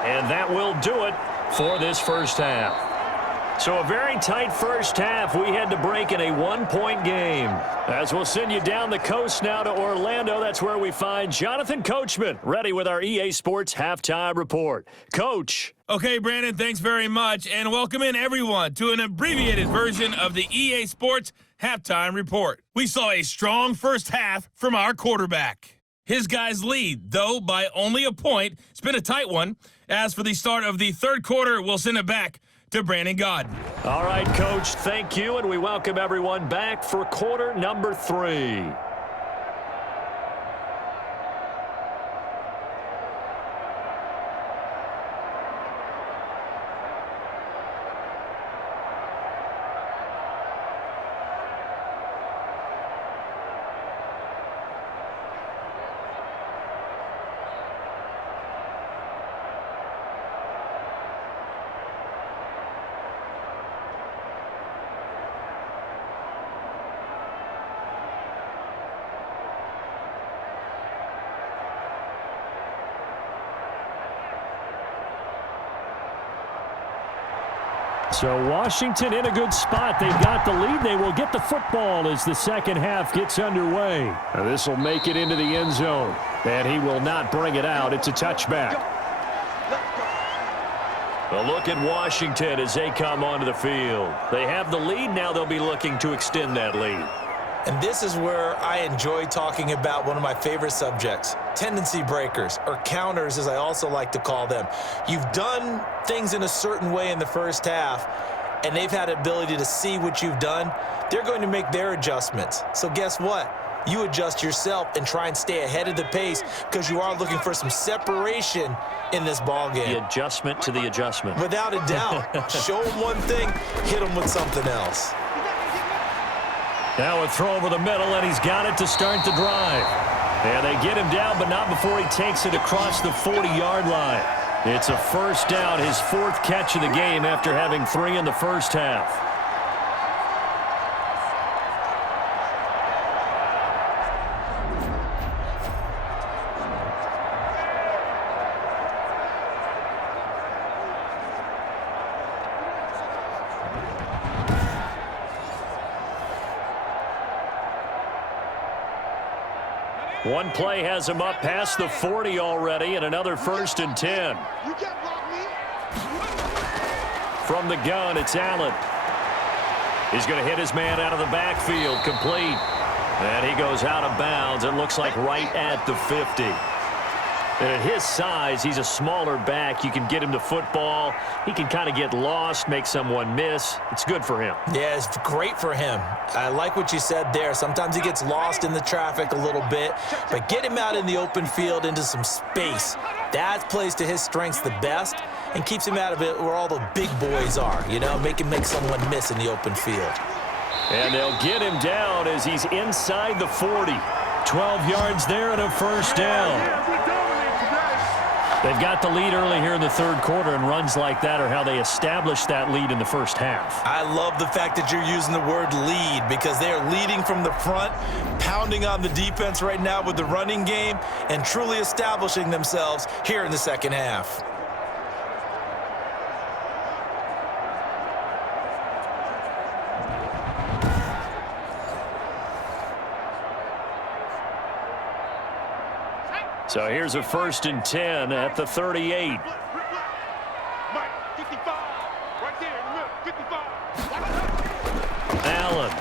And that will do it for this first half. So a very tight first half. We had to break in a 1-point game. As we'll send you down the coast now to Orlando, that's where we find Jonathan Coachman, ready with our EA Sports Halftime Report. Coach. Okay, Brandon, thanks very much, and welcome in everyone to an abbreviated version of the EA Sports Halftime Report. We saw a strong first half from our quarterback. His guys lead, though, by only a point. It's been a tight one. As for the start of the third quarter, we'll send it back to Brandon Gaudin. All right, Coach, thank you, and we welcome everyone back for quarter number 3. So Washington in a good spot. They've got the lead. They will get the football as the second half gets underway. This will make it into the end zone. And he will not bring it out. It's a touchback. A look at Washington as they come onto the field. They have the lead. Now they'll be looking to extend that lead. And this is where I enjoy talking about one of my favorite subjects, tendency breakers, or counters as I also like to call them. You've done things in a certain way in the first half, and they've had the ability to see what you've done. They're going to make their adjustments. So guess what? You adjust yourself and try and stay ahead of the pace because you are looking for some separation in this ball game. The adjustment to the adjustment. Without a doubt. Show them one thing, hit them with something else. Now a throw over the middle, and he's got it to start the drive. And they get him down, but not before he takes it across the 40-yard line. It's a first down, his 4th catch of the game after having 3 in the first half. One play has him up past the 40 already, and another 1st and 10. You can't block me. From the gun, it's Allen. He's going to hit his man out of the backfield, complete. And he goes out of bounds. It looks like right at the 50. And at his size, he's a smaller back. You can get him to football. He can kind of get lost, make someone miss. It's good for him. Yeah, it's great for him. I like what you said there. Sometimes he gets lost in the traffic a little bit, but get him out in the open field into some space. That plays to his strengths the best and keeps him out of it where all the big boys are, you know, make someone miss in the open field. And they'll get him down as he's inside the 40. 12 yards there and a 1st down. They've got the lead early here in the 3rd quarter, and runs like that are how they establish that lead in the 1st half. I love the fact that you're using the word lead because they are leading from the front, pounding on the defense right now with the running game, and truly establishing themselves here in the 2nd half. So here's a 1st and 10 at the 38. Mike, 55. Right there, in the middle, 55. Allen.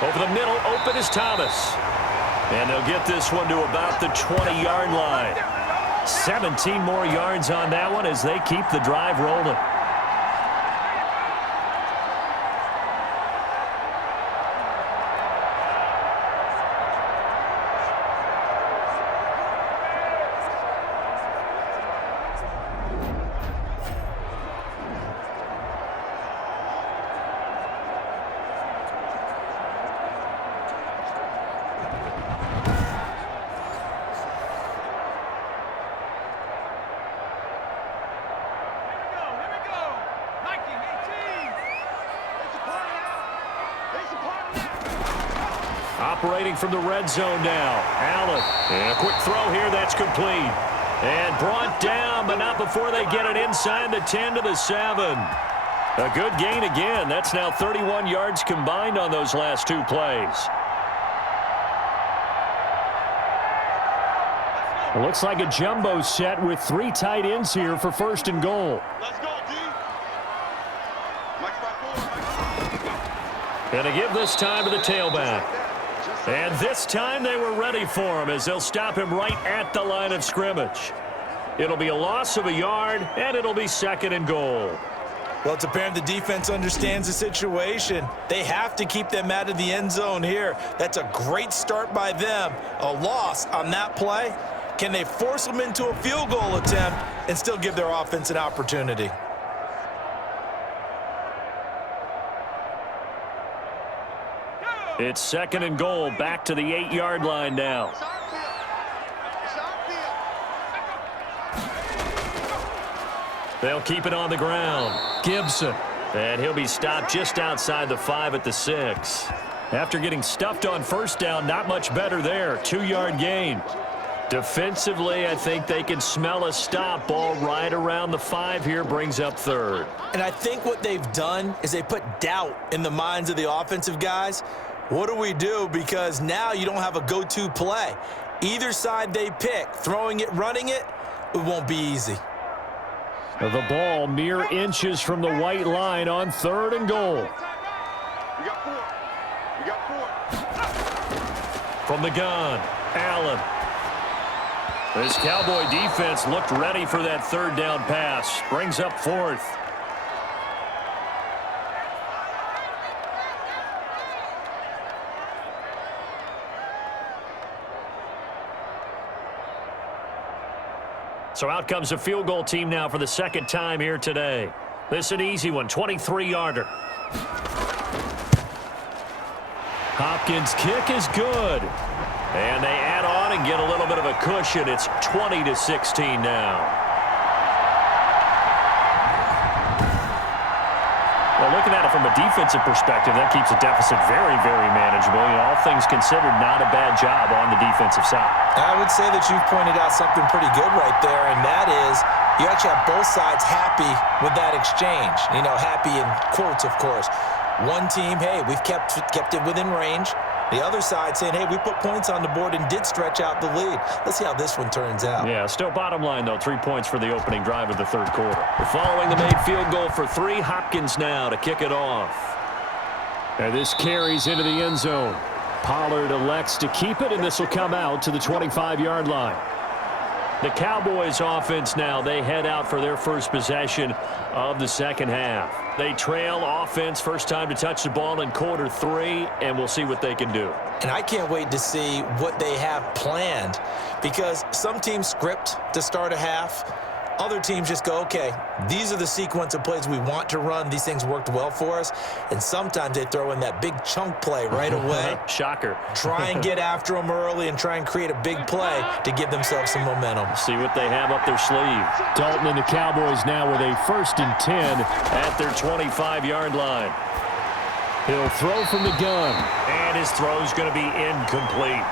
Over the middle, open is Thomas. And they'll get this one to about the 20-yard line. 17 more yards on that one as they keep the drive rolling. Operating from the red zone now. Allen. And a quick throw here. That's complete. And brought down, but not before they get it inside the 10 to the 7. A good gain again. That's now 31 yards combined on those last 2 plays. It looks like a jumbo set with 3 tight ends here for 1st and goal. Let's go, D. Mike's by 4. And to give this time to the tailback. And this time they were ready for him as they'll stop him right at the line of scrimmage. It'll be a loss of a yard, and it'll be 2nd and goal. Well, it's apparent the defense understands the situation. They have to keep them out of the end zone here. That's a great start by them. A loss on that play. Can they force them into a field goal attempt and still give their offense an opportunity? It's 2nd and goal, back to the 8-yard line now. They'll keep it on the ground. Gibson. And he'll be stopped just outside the 5 at the 6. After getting stuffed on 1st down, not much better there. 2-yard gain. Defensively, I think they can smell a stop. Ball right around the 5 here, brings up 3rd. And I think what they've done is they put doubt in the minds of the offensive guys. What do we do? Because now you don't have a go-to play. Either side they pick, throwing it, running it, it won't be easy. The ball mere inches from the white line on 3rd and goal. We got 4. We got 4. From the gun, Allen. This Cowboy defense looked ready for that 3rd down pass. Brings up 4th. So out comes a field goal team now for the 2nd time here today. This is an easy one, 23-yarder. Hopkins' kick is good. And they add on and get a little bit of a cushion. It's 20-16 now. Well, looking at it from a defensive perspective, that keeps the deficit very, very manageable. You know, all things considered, not a bad job on the defensive side. I would say that you've pointed out something pretty good right there, and that is you actually have both sides happy with that exchange. You know, happy in quotes, of course. One team, hey, we've kept it within range. The other side saying, hey, we put points on the board and did stretch out the lead. Let's see how this one turns out. Yeah, still bottom line, though. 3 points for the opening drive of the third quarter. Following the made field goal for 3, Hopkins now to kick it off. And this carries into the end zone. Pollard elects to keep it, and this will come out to the 25-yard line. The Cowboys offense now, they head out for their first possession of the second half. They trail offense, first time to touch the ball in quarter 3, and we'll see what they can do. And I can't wait to see what they have planned, because some teams script to start a half. Other teams just go, okay, these are the sequence of plays we want to run. These things worked well for us. And sometimes they throw in that big chunk play right away. Shocker. Try and get after them early and try and create a big play to give themselves some momentum. See what they have up their sleeve. Dalton and the Cowboys now with a 1st and 10 at their 25-yard line. He'll throw from the gun, and his throw's going to be incomplete.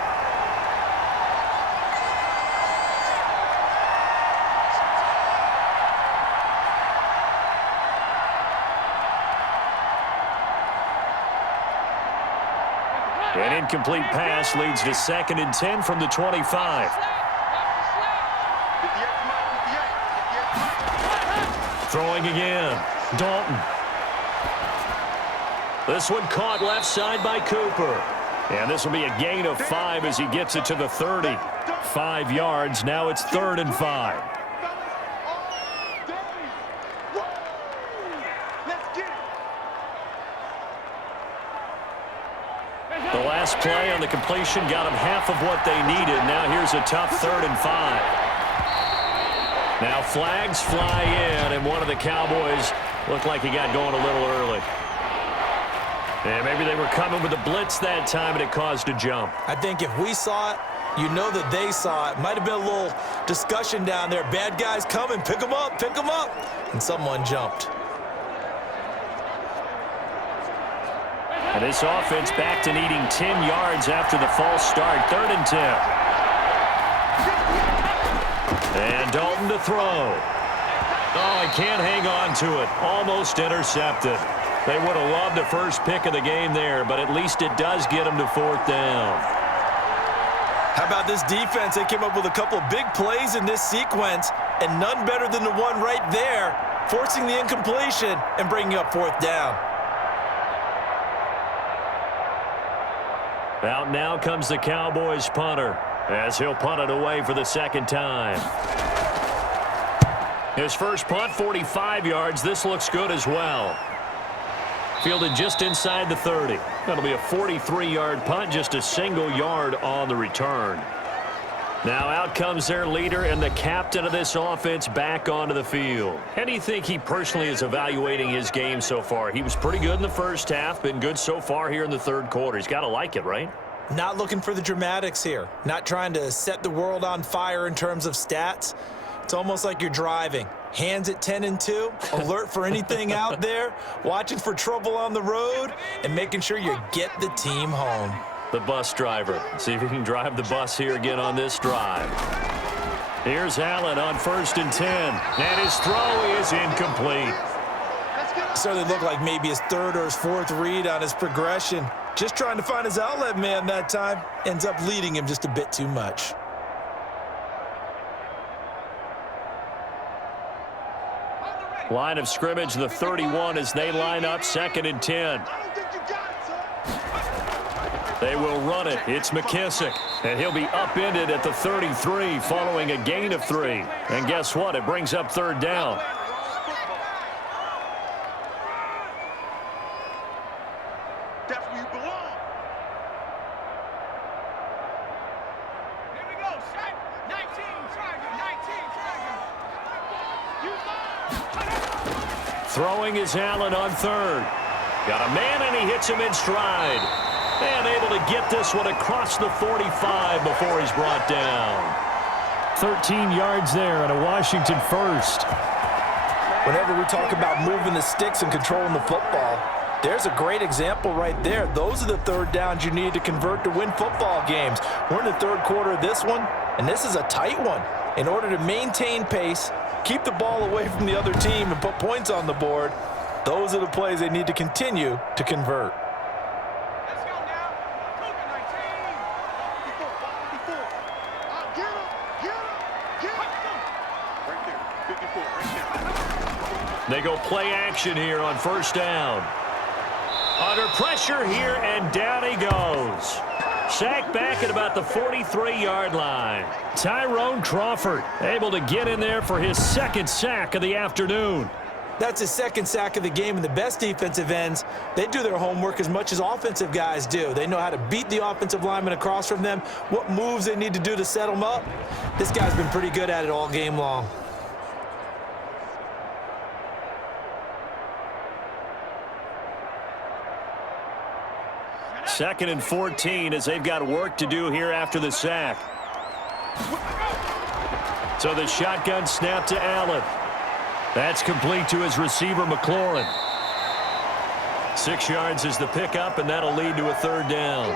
An incomplete pass leads to 2nd and 10 from the 25. Throwing again. Dalton. This one caught left side by Cooper. And this will be a gain of 5 as he gets it to the 30. 5 yards. Now it's 3rd and 5. The last play on the completion got them half of what they needed. Now here's a tough 3rd and 5. Now flags fly in, and one of the Cowboys looked like he got going a little early. And maybe they were coming with a blitz that time, and it caused a jump. I think if we saw it, you know that they saw it. Might have been a little discussion down there. Bad guys coming, pick them up, and someone jumped. And this offense back to needing 10 yards after the false start. 3rd and 10. And Dalton to throw. Oh, he can't hang on to it. Almost intercepted. They would have loved the first pick of the game there, but at least it does get them to 4th down. How about this defense? They came up with a couple of big plays in this sequence, and none better than the one right there, forcing the incompletion and bringing up 4th down. Out now comes the Cowboys punter as he'll punt it away for the 2nd time. His first punt, 45 yards. This looks good as well. Fielded just inside the 30. That'll be a 43-yard punt, just a single yard on the return. Now out comes their leader and the captain of this offense back onto the field. How do you think he personally is evaluating his game so far? He was pretty good in the first half, been good so far here in the third quarter. He's got to like it, right? Not looking for the dramatics here. Not trying to set the world on fire in terms of stats. It's almost like you're driving. Hands at 10 and 2, alert for anything out there, watching for trouble on the road, and making sure you get the team home. The bus driver. See if he can drive the bus here again on this drive. Here's Allen on 1st and 10. And his throw is incomplete. Certainly looked like maybe his 3rd or his 4th read on his progression. Just trying to find his outlet man that time. Ends up leading him just a bit too much. Line of scrimmage, the 31 as they line up 2nd and 10. They will run it. It's McKissick. And he'll be upended at the 33 following a gain of 3. And guess what? It brings up 3rd down. That's where you belong. Here we go, set. 19, target, 19, target. Throwing is Allen on 3rd. Got a man, and he hits him in stride. And able to get this one across the 45 before he's brought down. 13 yards there and a Washington first. Whenever we talk about moving the sticks and controlling the football, there's a great example right there. Those are the 3rd downs you need to convert to win football games. We're in the 3rd quarter of this one, and this is a tight one. In order to maintain pace, keep the ball away from the other team, and put points on the board, those are the plays they need to continue to convert. Let's go now. Right there, 54, right there. They go play action here on first down. Under pressure here, and down he goes. Sacked back at about the 43-yard line. Tyrone Crawford able to get in there for his second sack of the afternoon. That's his second sack of the game, and the best defensive ends, they do their homework as much as offensive guys do. They know how to beat the offensive lineman across from them, what moves they need to do to set them up. This guy's been pretty good at it all game long. Second and 14 as they've got work to do here after the sack. So the shotgun snap to Allen. That's complete to his receiver, McLaurin. 6 yards is the pickup, and that'll lead to a third down.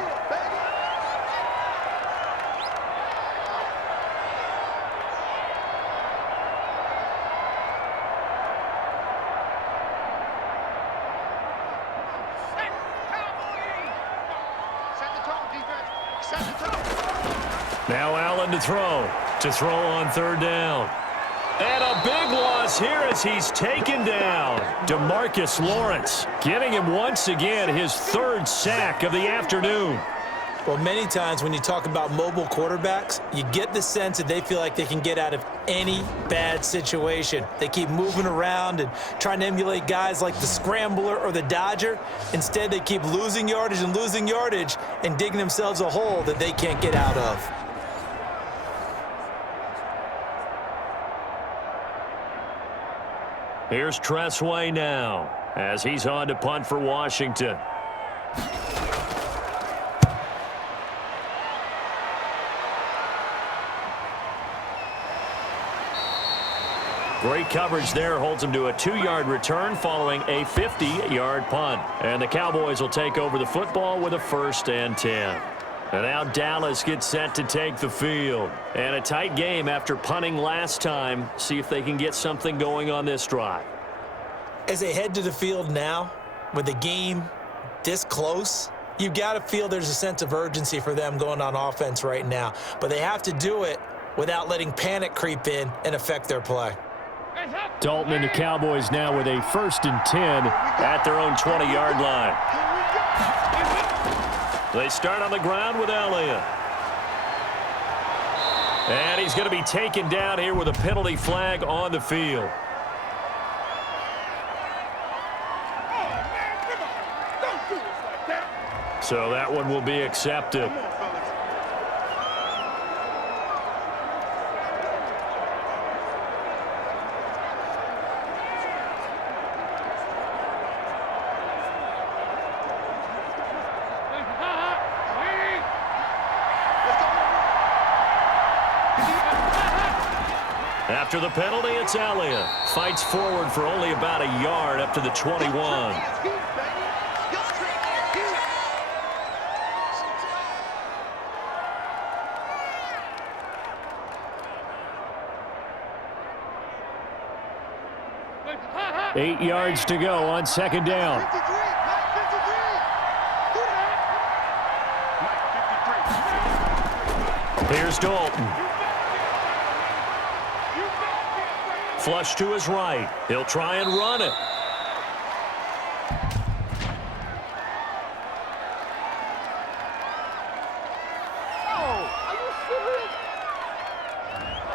Now Allen to throw. To throw on third down. And a big loss here as he's taken down. DeMarcus Lawrence getting him once again his third sack of the afternoon. Well, many times when you talk about mobile quarterbacks, you get the sense that they feel like they can get out of any bad situation. They keep moving around and trying to emulate guys like the Scrambler or the Dodger. Instead, they keep losing yardage and digging themselves a hole that they can't get out of. Here's Tressway now as he's on to punt for Washington. Great coverage there, holds him to a 2-yard return following a 50-yard punt. And the Cowboys will take over the football with a 1st and 10. And now Dallas gets set to take the field. And a tight game after punting last time. See if they can get something going on this drive. As they head to the field now, with the game this close, you've got to feel there's a sense of urgency for them going on offense right now. But they have to do it without letting panic creep in and affect their play. Dalton and the Cowboys now with a 1st and 10 at their own 20-yard line. They start on the ground with Elliott. And he's going to be taken down here with a penalty flag on the field. So that one will be accepted. After the penalty, it's Elliott. Fights forward for only about a yard up to the 21. Eight yards to go on second down. Here's Dalton. Flush to his right. He'll try and run it.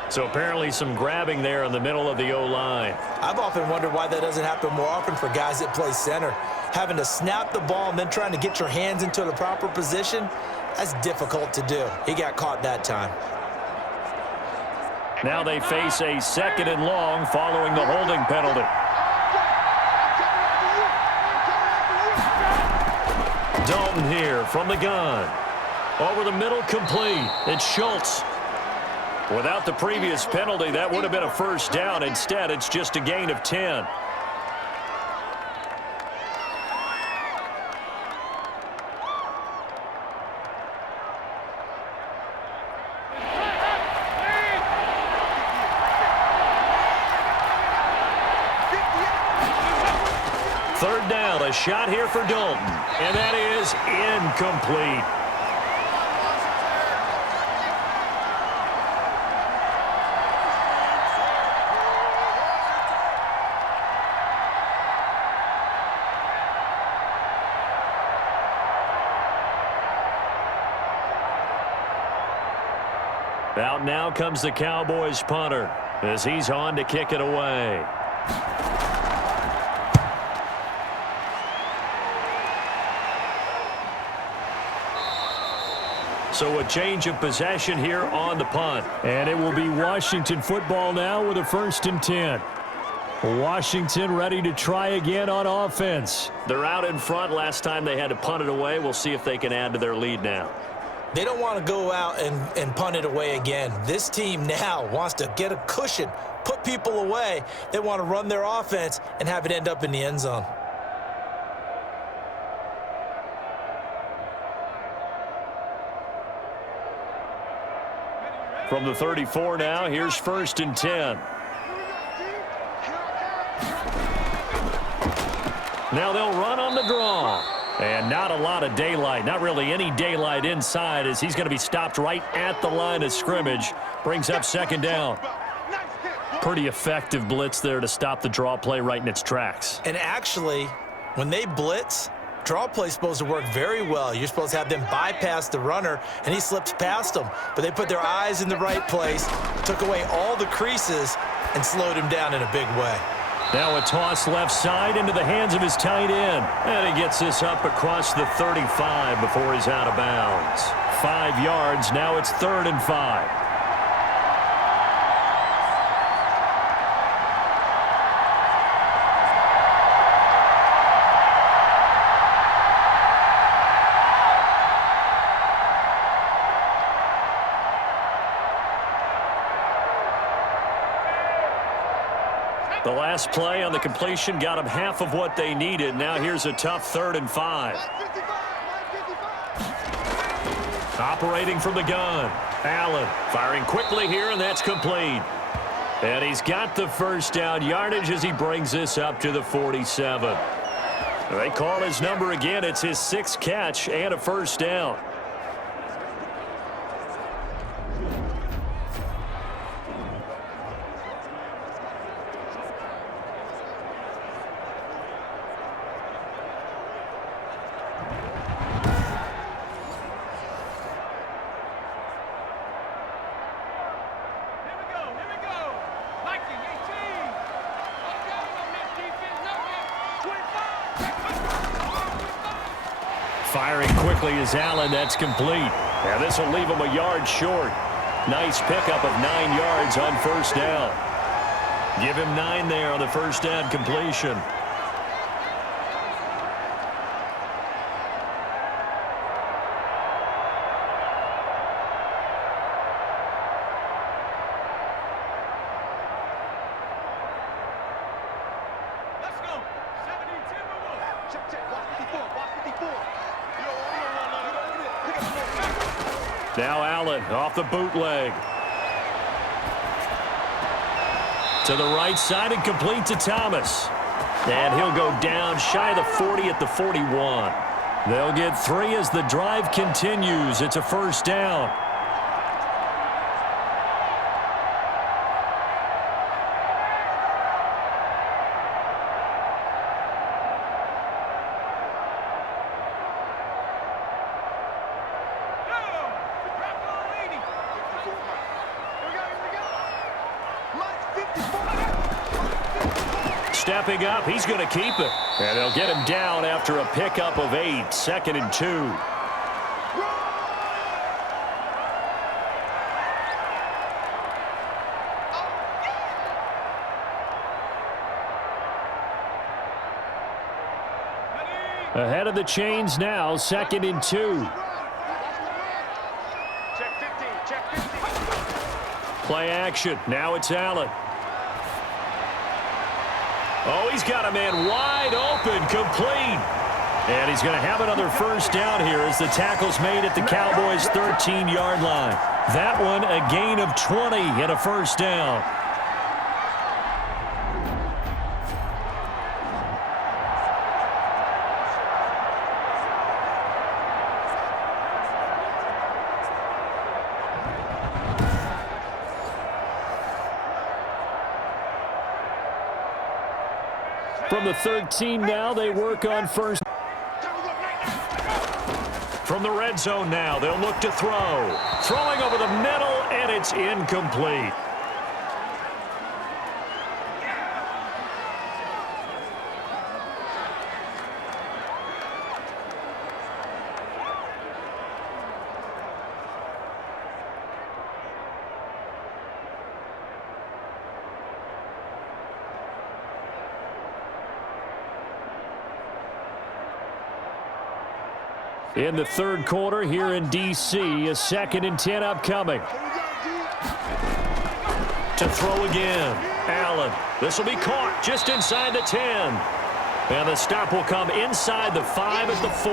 So apparently some grabbing there in the middle of the O-line. I've often wondered why that doesn't happen more often for guys that play center. Having to snap the ball and then trying to get your hands into the proper position, that's difficult to do. He got caught that time. Now they face a 2nd and long following the holding penalty. Dalton here from the gun. Over the middle, complete. It's Schultz. Without the previous penalty, that would have been a 1st down. Instead, it's just a gain of 10. Third down, a shot here for Dalton, and that is incomplete. Out now comes the Cowboys punter as he's on to kick it away. So a change of possession here on the punt. And it will be Washington football now with a 1st and 10. Washington ready to try again on offense. They're out in front. Last time they had to punt it away. We'll see if they can add to their lead now. They don't want to go out and punt it away again. This team now wants to get a cushion, put people away. They want to run their offense and have it end up in the end zone. From the 34 now, here's 1st and 10. Now they'll run on the draw. And not a lot of daylight, not really any daylight inside as he's going to be stopped right at the line of scrimmage. Brings up 2nd down. Pretty effective blitz there to stop the draw play right in its tracks. And actually, when they blitz, draw play's supposed to work very well. You're supposed to have them bypass the runner, and he slips past them. But they put their eyes in the right place, took away all the creases, and slowed him down in a big way. Now a toss left side into the hands of his tight end. And he gets this up across the 35 before he's out of bounds. 5 yards. Now it's 3rd and 5. The last play on the completion got them half of what they needed. Now here's a tough 3rd and 5. Operating from the gun. Allen firing quickly here, and that's complete. And he's got the 1st down yardage as he brings this up to the 47. They call his number again. It's his 6th catch and a 1st down. Firing quickly is Allen. That's complete. And this will leave him a yard short. Nice pickup of 9 yards on 1st down. Give him 9 there on the 1st down completion. Let's go. 72. Check. Watch 54. Watch 54. Now Allen off the bootleg. To the right side and complete to Thomas. And he'll go down shy of the 40 at the 41. They'll get 3 as the drive continues. It's a 1st down. Stepping up, he's going to keep it. And they'll get him down after a pickup of 8, 2nd and 2. Ahead of the chains now, 2nd and 2. Check 15. Check 15. Play action. Now it's Allen. Oh, he's got a man wide open, complete. And he's going to have another 1st down here as the tackle's made at the Cowboys' 13-yard line. That one a gain of 20 and a 1st down. From the 13 now, they work on 1st. From the red zone now, they'll look to throw. Throwing over the middle, and it's incomplete. In the third quarter here in D.C., a 2nd and 10 upcoming. To throw again. Allen. This will be caught just inside the 10. And the stop will come inside the 5 at the 4.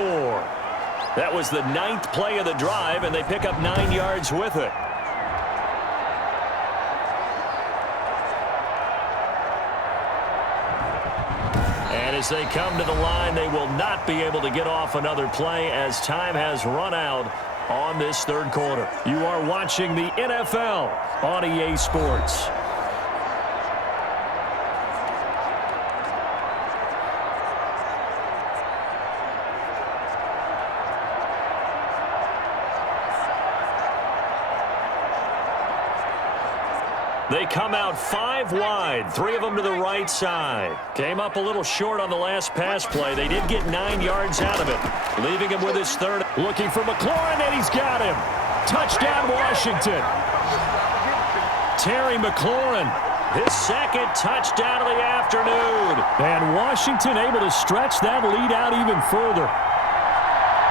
That was the 9th play of the drive, and they pick up 9 yards with it. As they come to the line, they will not be able to get off another play as time has run out on this third quarter. You are watching the NFL on EA Sports. They come out 5 wide, 3 of them to the right side. Came up a little short on the last pass play. They did get 9 yards out of it, leaving him with his third. Looking for McLaurin, and he's got him. Touchdown, Washington. Terry McLaurin, his 2nd touchdown of the afternoon. And Washington able to stretch that lead out even further.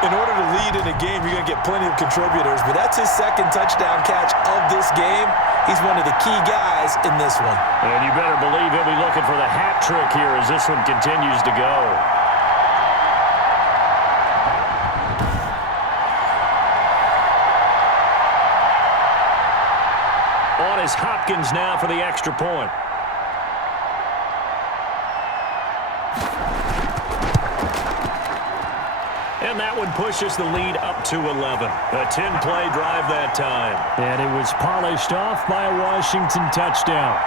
In order to lead in a game, you're going to get plenty of contributors, but that's his 2nd touchdown catch of this game. He's one of the key guys in this one. And you better believe he'll be looking for the hat trick here as this one continues to go. On is Hopkins now for the extra point. And that one pushes the lead up to 11. A 10-play drive that time. And it was polished off by a Washington touchdown.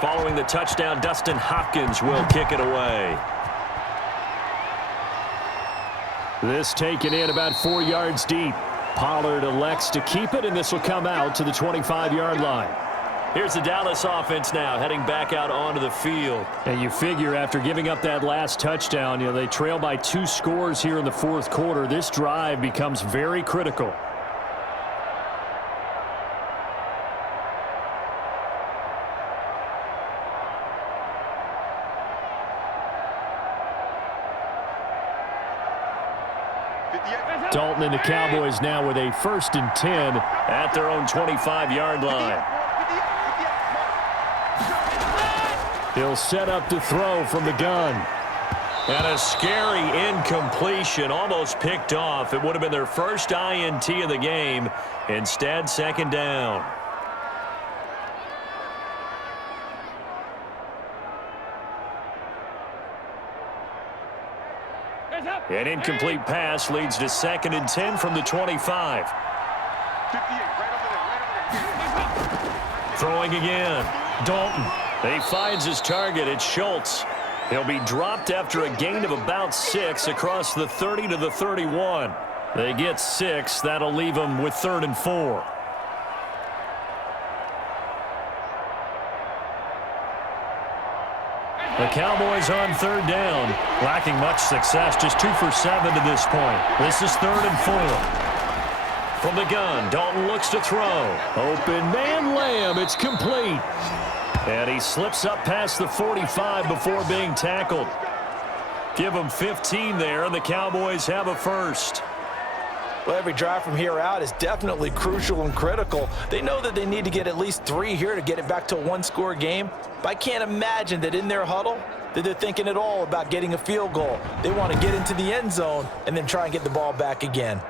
Following the touchdown, Dustin Hopkins will kick it away. This taken in about 4 yards deep. Pollard elects to keep it, and this will come out to the 25-yard line. Here's the Dallas offense now, heading back out onto the field. And you figure after giving up that last touchdown, they trail by 2 scores here in the fourth quarter. This drive becomes very critical. Dalton and the Cowboys now with a 1st and 10 at their own 25-yard line. He'll set up to throw from the gun. And a scary incompletion, almost picked off. It would have been their first INT of the game. Instead, 2nd down. An incomplete pass leads to 2nd and 10 from the 25. Throwing again. Dalton. He finds his target. It's Schultz. He'll be dropped after a gain of about 6 across the 30 to the 31. They get 6. That'll leave them with 3rd and 4. The Cowboys on 3rd down, lacking much success, just 2 for 7 to this point. This is 3rd and 4. From the gun, Dalton looks to throw. Open man, Lamb, it's complete. And he slips up past the 45 before being tackled. Give him 15 there, and the Cowboys have a 1st. Well, every drive from here out is definitely crucial and critical. They know that they need to get at least 3 here to get it back to a 1-score game. But I can't imagine that in their huddle, that they're thinking at all about getting a field goal. They want to get into the end zone and then try and get the ball back again.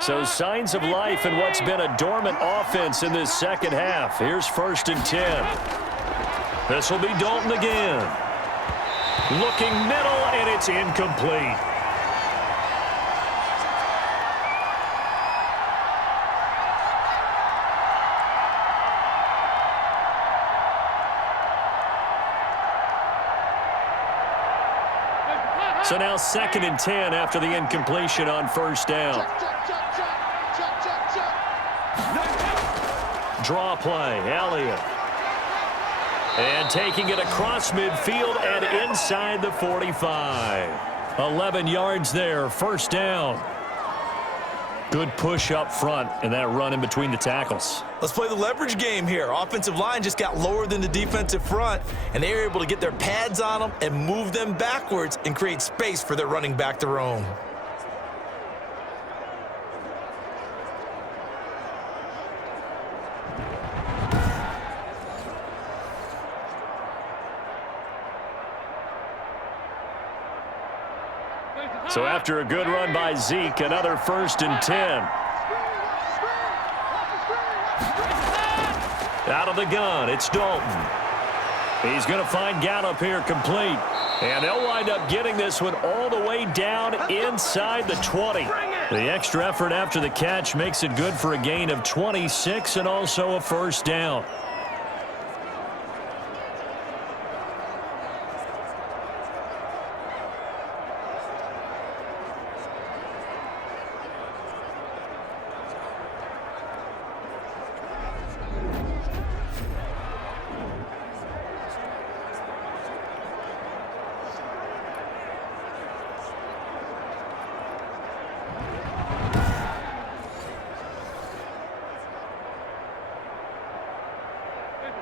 So signs of life in what's been a dormant offense in this second half. Here's 1st and 10. This will be Dalton again. Looking middle, and it's incomplete. So now 2nd and 10 after the incompletion on 1st down. Draw play, Elliott. And taking it across midfield and inside the 45. 11 yards there, 1st down. Good push up front and that run in between the tackles. Let's play the leverage game here. Offensive line just got lower than the defensive front, and they were able to get their pads on them and move them backwards and create space for their running back to roam. So after a good run by Zeke, another 1st and 10. Out of the gun, it's Dalton. He's going to find Gallup here complete. And they'll wind up getting this one all the way down inside the 20. The extra effort after the catch makes it good for a gain of 26 and also a 1st down.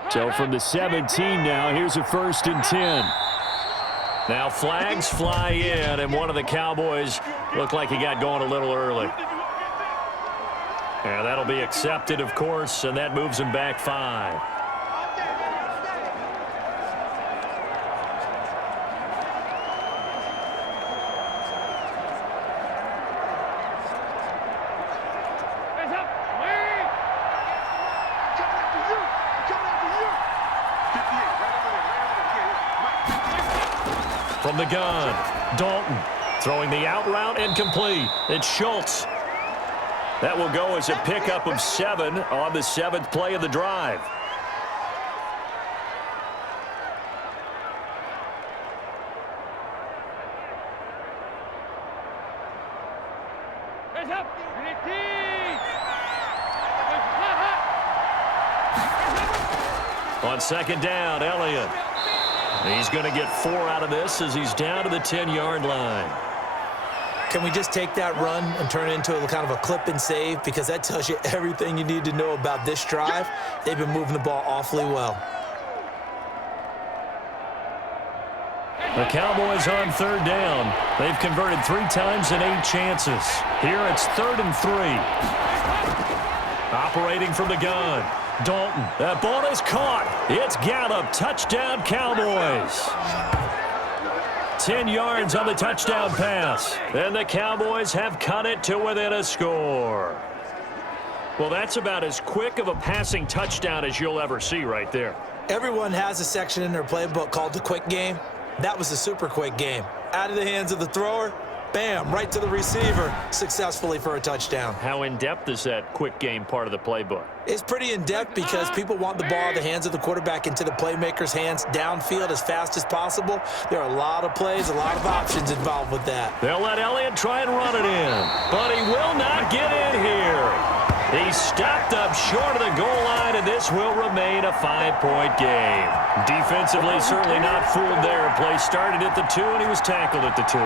So from the 17 now, here's a 1st and 10. Now flags fly in, and one of the Cowboys looked like he got going a little early. And that'll be accepted, of course, and that moves him back 5. From the gun, Dalton throwing the out route incomplete. It's Schultz. That will go as a pickup of 7 on the 7th play of the drive. On 2nd down, Elliott. He's going to get 4 out of this as he's down to the 10-yard line. Can we just take that run and turn it into a kind of a clip and save? Because that tells you everything you need to know about this drive. They've been moving the ball awfully well. The Cowboys on 3rd down. They've converted 3 times in 8 chances. Here it's 3rd and 3. Operating from the gun. Dalton, that ball is caught. It's Gallup, touchdown Cowboys. 10 yards on the touchdown pass. And the Cowboys have cut it to within a score. Well, that's about as quick of a passing touchdown as you'll ever see right there. Everyone has a section in their playbook called the quick game. That was a super quick game. Out of the hands of the thrower, bam, right to the receiver, successfully for a touchdown. How in-depth is that quick game part of the playbook? It's pretty in-depth because people want the ball out of the hands of the quarterback into the playmaker's hands downfield as fast as possible. There are a lot of plays, a lot of options involved with that. They'll let Elliott try and run it in, but he will not get in here. He's stopped up short of the goal line, and this will remain a 5-point game. Defensively, certainly not fooled there. Play started at the 2, and he was tackled at the 2.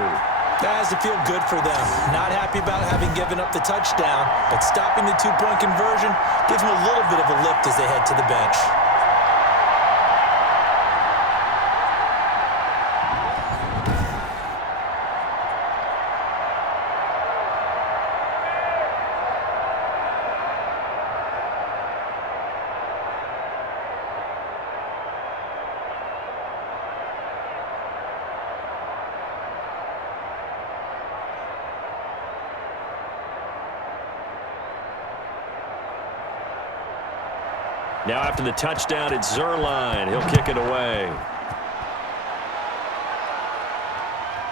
That has to feel good for them. Not happy about having given up the touchdown, but stopping the 2-point conversion gives them a little bit of a lift as they head to the bench. Now after the touchdown, it's Zerline. He'll kick it away.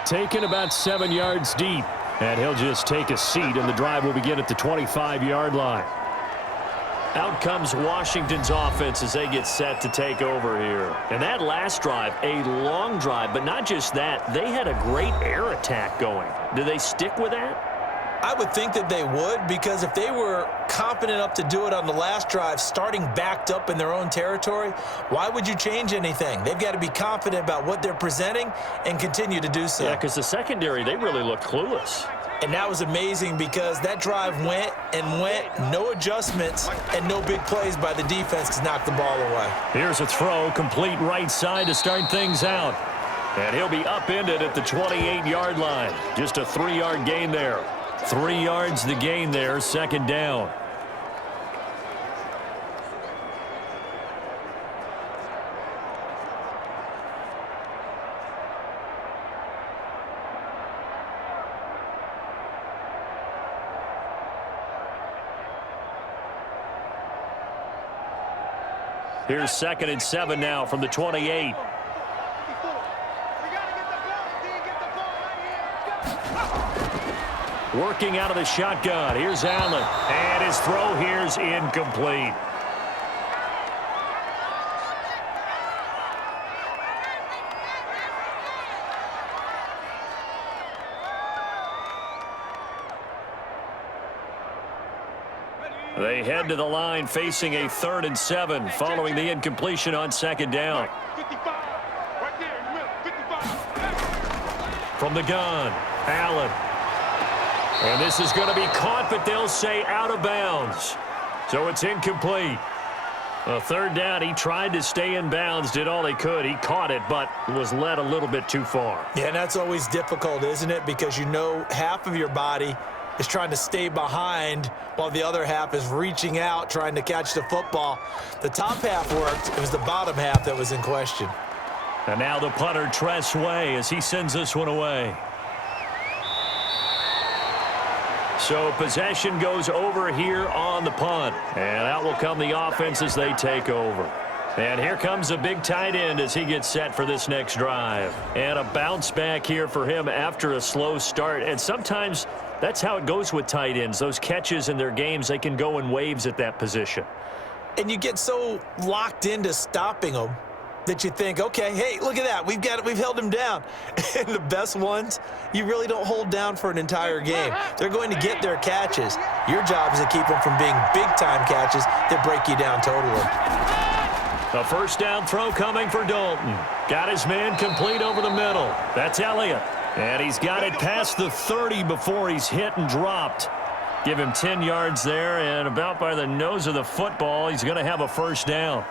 Taken about 7 yards deep. And he'll just take a seat, and the drive will begin at the 25-yard line. Out comes Washington's offense as they get set to take over here. And that last drive, a long drive, but not just that. They had a great air attack going. Do they stick with that? I would think that they would, because if they were confident enough to do it on the last drive, starting backed up in their own territory, why would you change anything? They've got to be confident about what they're presenting and continue to do so. Yeah, because the secondary, they really looked clueless. And that was amazing because that drive went and went, no adjustments, and no big plays by the defense to knock the ball away. Here's a throw, complete right side to start things out. And he'll be upended at the 28-yard line. Just a 3-yard gain there. 3 yards the gain there, second down. Here's 2nd and 7 now from the 28. Working out of the shotgun. Here's Allen. And his throw here's incomplete. They head to the line facing a 3rd and 7 following the incompletion on 2nd down. 55. Right there in the middle. 55. From the gun, Allen. And this is going to be caught, but they'll say out of bounds. So it's incomplete. A 3rd down, he tried to stay in bounds, did all he could. He caught it, but was led a little bit too far. Yeah, and that's always difficult, isn't it? Because you know half of your body is trying to stay behind while the other half is reaching out, trying to catch the football. The top half worked. It was the bottom half that was in question. And now the punter, Tress Way, as he sends this one away. So possession goes over here on the punt. And out will come the offense as they take over. And here comes a big tight end as he gets set for this next drive. And a bounce back here for him after a slow start. And sometimes that's how it goes with tight ends. Those catches in their games, they can go in waves at that position. And you get so locked into stopping them that you think, okay, hey, look at that. We've held him down. And the best ones, you really don't hold down for an entire game. They're going to get their catches. Your job is to keep them from being big-time catches that break you down totally. A 1st down throw coming for Dalton. Got his man complete over the middle. That's Elliott. And he's got it past the 30 before he's hit and dropped. Give him 10 yards there, and about by the nose of the football, he's going to have a 1st down.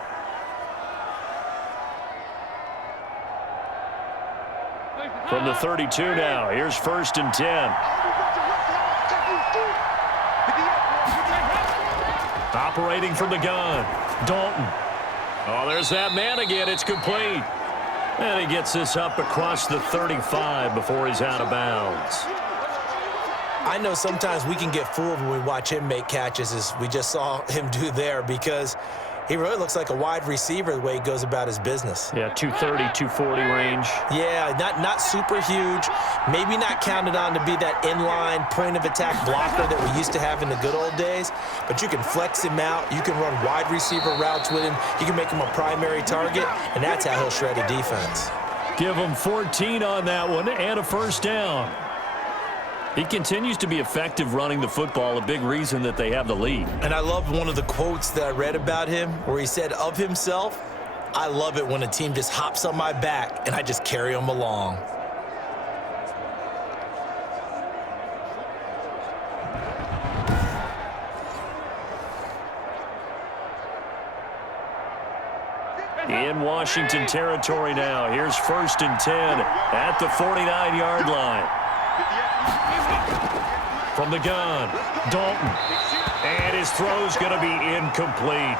From the 32 now, here's 1st and 10. Operating from the gun, Dalton. Oh, there's that man again. It's complete. And he gets this up across the 35 before he's out of bounds. I know sometimes we can get fooled when we watch him make catches, as we just saw him do there, because he really looks like a wide receiver the way he goes about his business. Yeah, 230, 240 range. Yeah, not super huge. Maybe not counted on to be that inline point-of-attack blocker that we used to have in the good old days. But you can flex him out. You can run wide receiver routes with him. You can make him a primary target, and that's how he'll shred a defense. Give him 14 on that one and a 1st down. He continues to be effective running the football, a big reason that they have the lead. And I love one of the quotes that I read about him where he said of himself, "I love it when a team just hops on my back and I just carry them along." In Washington territory now. Here's 1st and 10 at the 49-yard line. From the gun, Dalton. And his throw's going to be incomplete.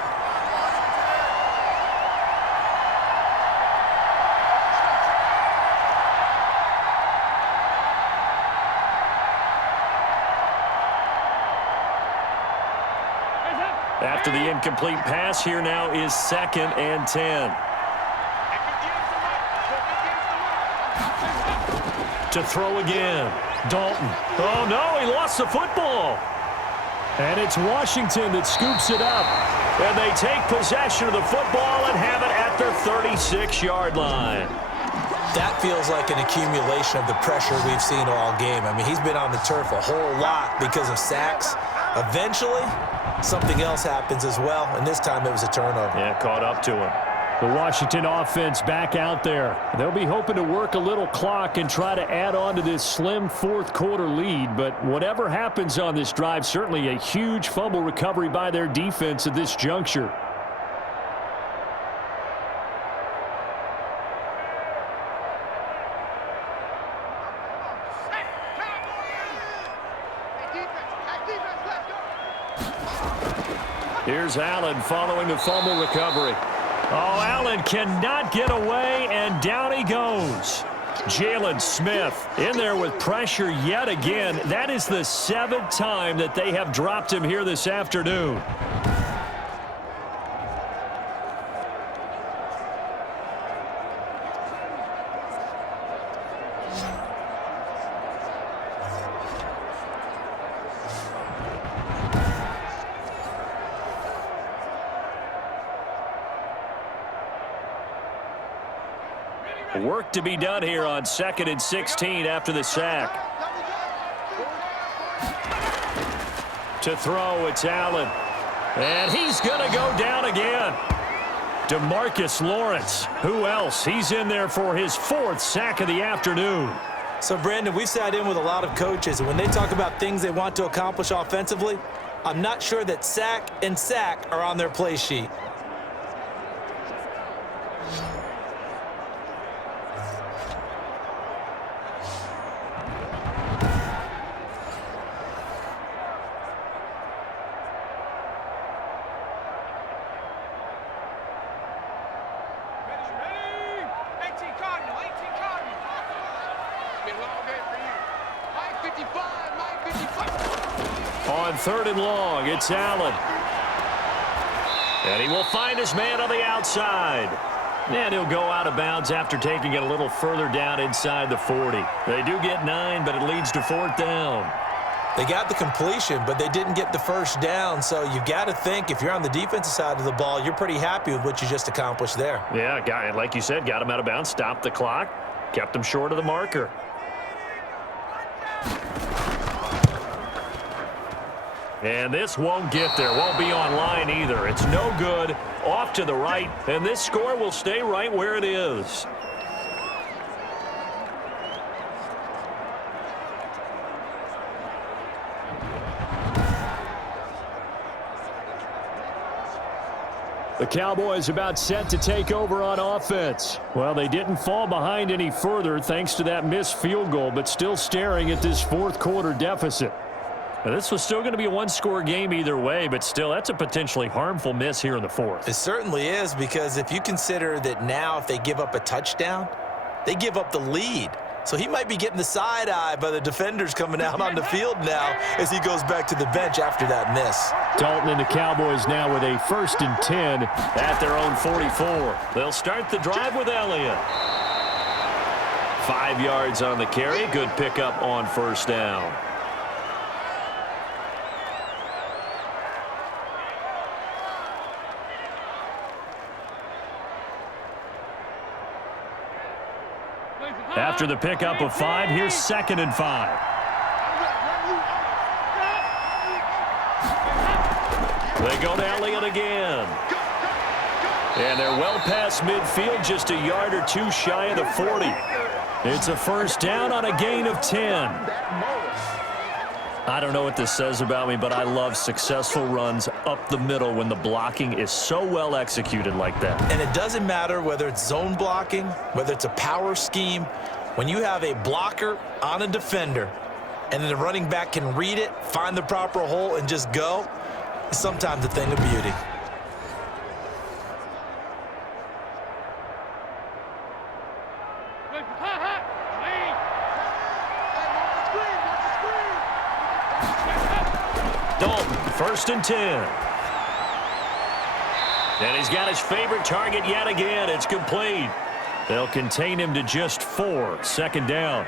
After the incomplete pass, here now is 2nd and 10. To throw again. Dalton. Oh, no, he lost the football. And it's Washington that scoops it up. And they take possession of the football and have it at their 36-yard line. That feels like an accumulation of the pressure we've seen all game. I mean, he's been on the turf a whole lot because of sacks. Eventually, something else happens as well, and this time it was a turnover. Yeah, caught up to him. The Washington offense back out there. They'll be hoping to work a little clock and try to add on to this slim fourth-quarter lead. But whatever happens on this drive, certainly a huge fumble recovery by their defense at this juncture. Here's Allen following the fumble recovery. Oh, Allen cannot get away, and down he goes. Jalen Smith in there with pressure yet again. That is the 7th time that they have dropped him here this afternoon. Work to be done here on 2nd and 16 after the sack. To throw, it's Allen. And he's going to go down again. DeMarcus Lawrence. Who else? He's in there for his 4th sack of the afternoon. So, Brandon, we've sat in with a lot of coaches, and when they talk about things they want to accomplish offensively, I'm not sure that sack and sack are on their play sheet. On 3rd and long, it's Allen. And he will find his man on the outside. And he'll go out of bounds after taking it a little further down inside the 40. They do get 9, but it leads to 4th down. They got the completion, but they didn't get the first down. So you got to think if you're on the defensive side of the ball, you're pretty happy with what you just accomplished there. Yeah, like you said, got him out of bounds, stopped the clock, kept him short of the marker. And this won't get there. Won't be on line either. It's no good. Off to the right. And this score will stay right where it is. The Cowboys about set to take over on offense. Well, they didn't fall behind any further thanks to that missed field goal, but still staring at this 4th quarter deficit. Now, this was still going to be a one-score game either way, but still, that's a potentially harmful miss here in the 4th. It certainly is, because if you consider that now if they give up a touchdown, they give up the lead. So he might be getting the side eye by the defenders coming out on the field now as he goes back to the bench after that miss. Dalton and the Cowboys now with a 1st and 10 at their own 44. They'll start the drive with Elliott. 5 yards on the carry. Good pickup on 1st down. After the pickup of 5, here's 2nd and 5. They go to Elliott again. And they're well past midfield, just a yard or two shy of the 40. It's a 1st down on a gain of 10. I don't know what this says about me, but I love successful runs up the middle when the blocking is so well executed like that. And it doesn't matter whether it's zone blocking, whether it's a power scheme. When you have a blocker on a defender and then the running back can read it, find the proper hole, and just go, it's sometimes a thing of beauty. Dalton, 1st and 10. And he's got his favorite target yet again. It's complete. They'll contain him to just 4. Second down.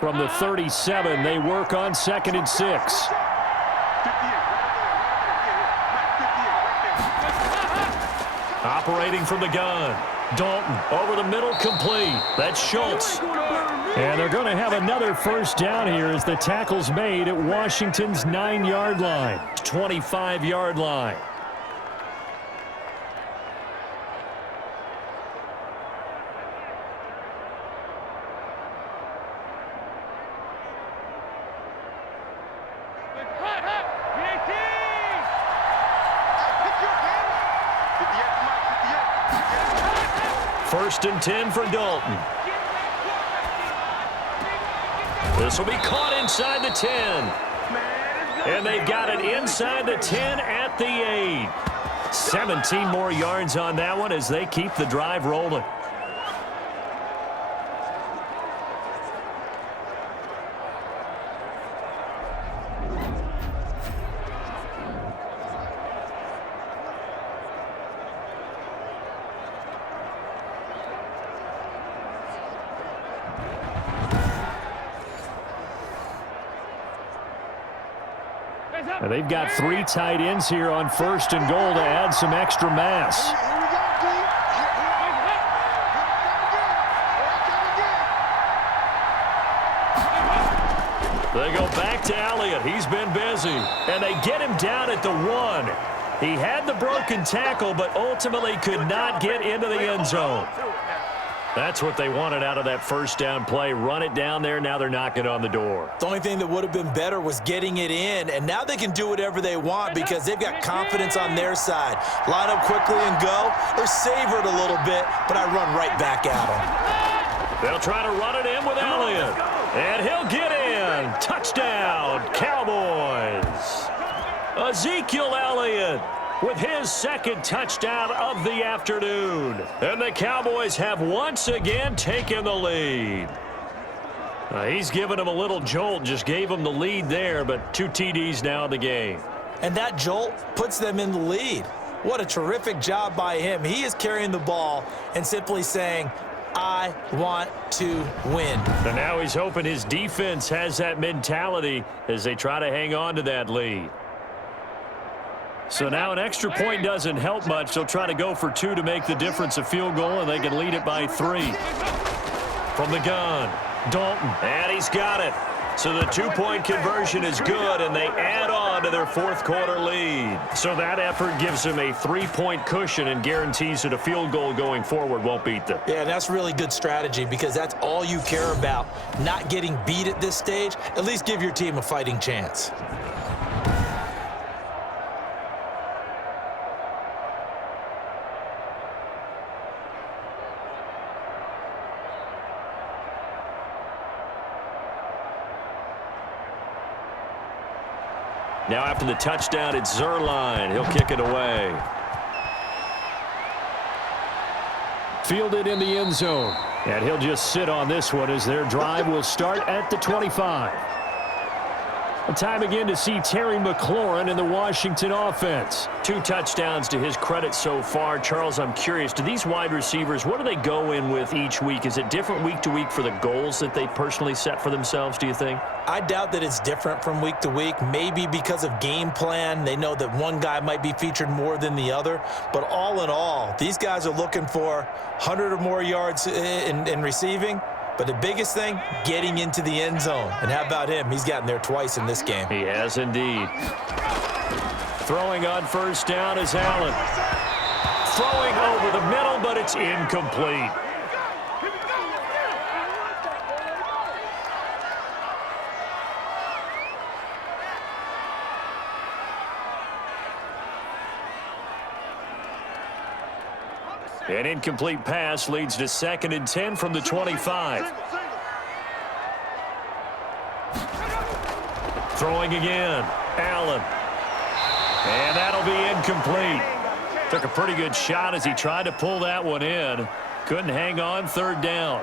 From the 37, they work on 2nd and 6. Operating from the gun. Dalton over the middle, complete. That's Schultz. And they're going to have another first down here as the tackle's made at Washington's 9-yard line. 25-yard line. First and 10 for Dalton. This will be caught inside the 10. And they've got it inside the 10 at the 8. 17 more yards on that one as they keep the drive rolling. And they've got 3 tight ends here on 1st and goal to add some extra mass. They go back to Elliott. He's been busy. And they get him down at the 1. He had the broken tackle, but ultimately could not get into the end zone. That's what they wanted out of that first down play. Run it down there. Now they're knocking on the door. The only thing that would have been better was getting it in, and now they can do whatever they want because they've got confidence on their side. Line up quickly and go, or savor it a little bit, but I run right back at them. They'll try to run it in with Elliott, and he'll get in. Touchdown, Cowboys. Ezekiel Elliott with his 2nd touchdown of the afternoon. And the Cowboys have once again taken the lead. He's given them a little jolt, just gave them the lead there, but 2 TDs now in the game. And that jolt puts them in the lead. What a terrific job by him. He is carrying the ball and simply saying, I want to win. And now he's hoping his defense has that mentality as they try to hang on to that lead. So now an extra point doesn't help much. They'll try to go for 2 to make the difference a field goal, and they can lead it by 3. From the gun, Dalton, and he's got it. So the 2-point conversion is good, and they add on to their 4th quarter lead. So that effort gives them a 3-point cushion and guarantees that a field goal going forward won't beat them. Yeah, and that's really good strategy because that's all you care about. Not getting beat at this stage, at least give your team a fighting chance. Now after the touchdown, it's Zerline. He'll kick it away. Fielded in the end zone. And he'll just sit on this one as their drive will start at the 25. A time again to see Terry McLaurin in the Washington offense. 2 touchdowns to his credit so far. Charles, I'm curious, do these wide receivers, what do they go in with each week? Is it different week to week for the goals that they personally set for themselves, do you think? I doubt that it's different from week to week. Maybe because of game plan, they know that one guy might be featured more than the other. But all in all, these guys are looking for 100 or more yards in receiving. But the biggest thing, getting into the end zone. And how about him? He's gotten there twice in this game. He has indeed. Throwing on first down is Allen. Throwing over the middle, but it's incomplete. An incomplete pass leads to 2nd and 10 from the 25. Throwing again. Allen. And that'll be incomplete. Took a pretty good shot as he tried to pull that one in. Couldn't hang on. Third down.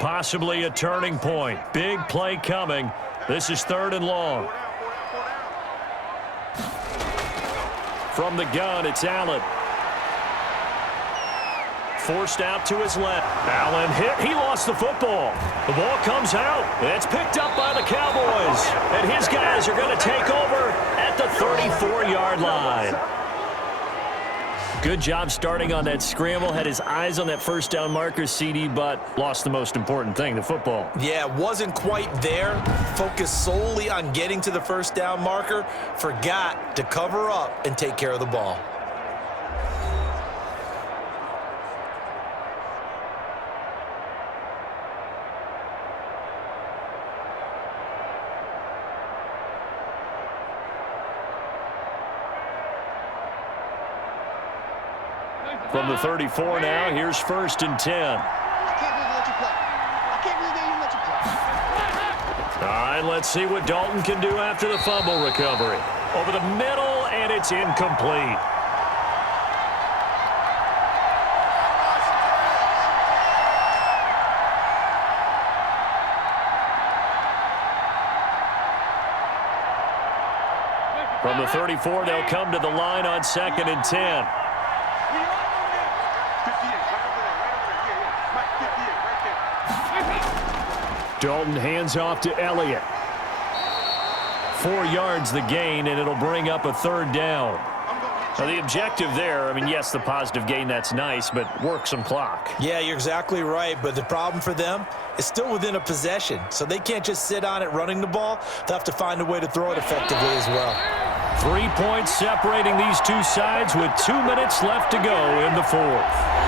Possibly a turning point. Big play coming. This is 3rd and long. From the gun, it's Allen. Forced out to his left. Allen hit. He lost the football. The ball comes out. It's picked up by the Cowboys. And his guys are going to take over at the 34-yard line. Good job starting on that scramble. Had his eyes on that first down marker, CD, but lost the most important thing, the football. Yeah, wasn't quite there. Focused solely on getting to the first down marker. Forgot to cover up and take care of the ball. From the 34 now, here's 1st and 10. I can't believe they let you play. I can't believe they even let you play. All right, let's see what Dalton can do after the fumble recovery. Over the middle, and it's incomplete. From the 34, they'll come to the line on 2nd and 10. Dalton hands off to Elliott. 4 yards the gain, and it'll bring up a 3rd down. Now the objective there, I mean, yes, the positive gain, that's nice, but work some clock. Yeah, you're exactly right, but the problem for them is still within a possession, so they can't just sit on it running the ball. They'll have to find a way to throw it effectively as well. 3 points separating these two sides with 2 minutes left to go in the 4th.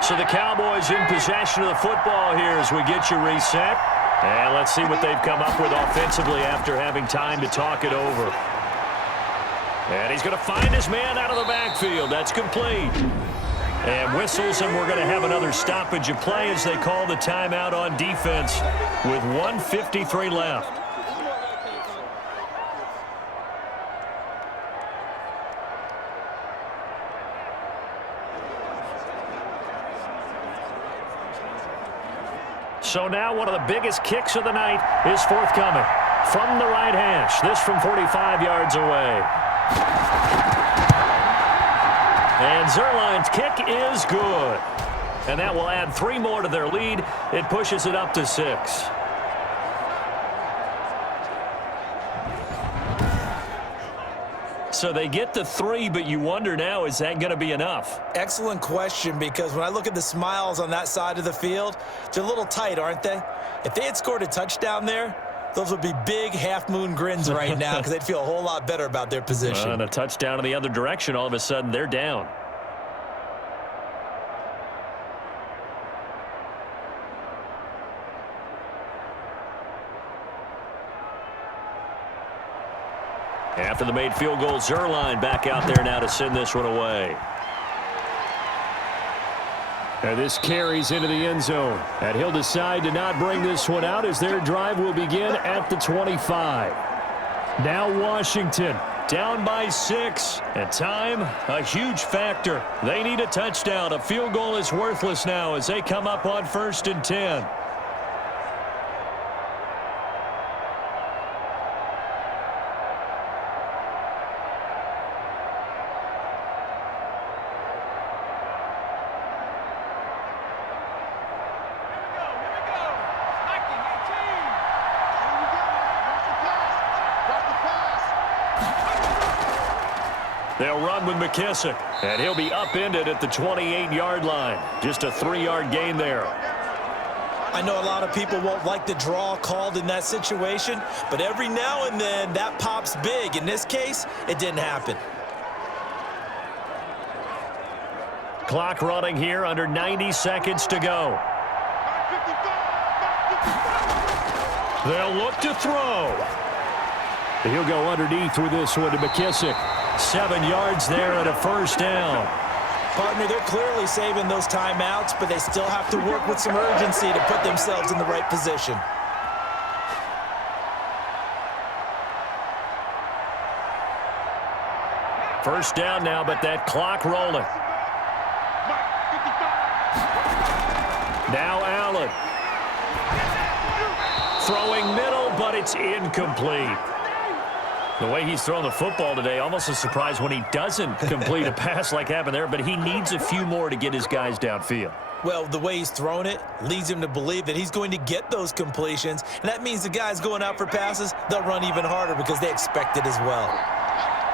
So the Cowboys in possession of the football here as we get you reset. And let's see what they've come up with offensively after having time to talk it over. And he's going to find his man out of the backfield. That's complete. And whistles, and we're going to have another stoppage of play as they call the timeout on defense with 1:53 left. So now one of the biggest kicks of the night is forthcoming from the right hash. This from 45 yards away. And Zuerlein's kick is good. And that will add 3 more to their lead. It pushes it up to 6. So they get the 3, but you wonder now, is that going to be enough? Excellent question, because when I look at the smiles on that side of the field, they're a little tight, aren't they? If they had scored a touchdown there, those would be big half-moon grins right now because they'd feel a whole lot better about their position. And a touchdown in the other direction, all of a sudden they're down. After the made field goal, Zuerlein back out there now to send this one away. And this carries into the end zone. And he'll decide to not bring this one out as their drive will begin at the 25. Now Washington down by 6. And time, a huge factor. They need a touchdown. A field goal is worthless now as they come up on 1st and 10. They'll run with McKissick, and he'll be upended at the 28-yard line. Just a 3-yard gain there. I know a lot of people won't like the draw called in that situation, but every now and then that pops big. In this case, it didn't happen. Clock running here, under 90 seconds to go. They'll look to throw. He'll go underneath with this one to McKissick. 7 yards there and a first down. Partner, they're clearly saving those timeouts, but they still have to work with some urgency to put themselves in the right position. First down now, but that clock rolling. Now Allen. Throwing middle, but it's incomplete. The way he's thrown the football today, almost a surprise when he doesn't complete a pass like happened there, but he needs a few more to get his guys downfield. Well, the way he's thrown it leads him to believe that he's going to get those completions, and that means the guys going out for passes, they'll run even harder because they expect it as well.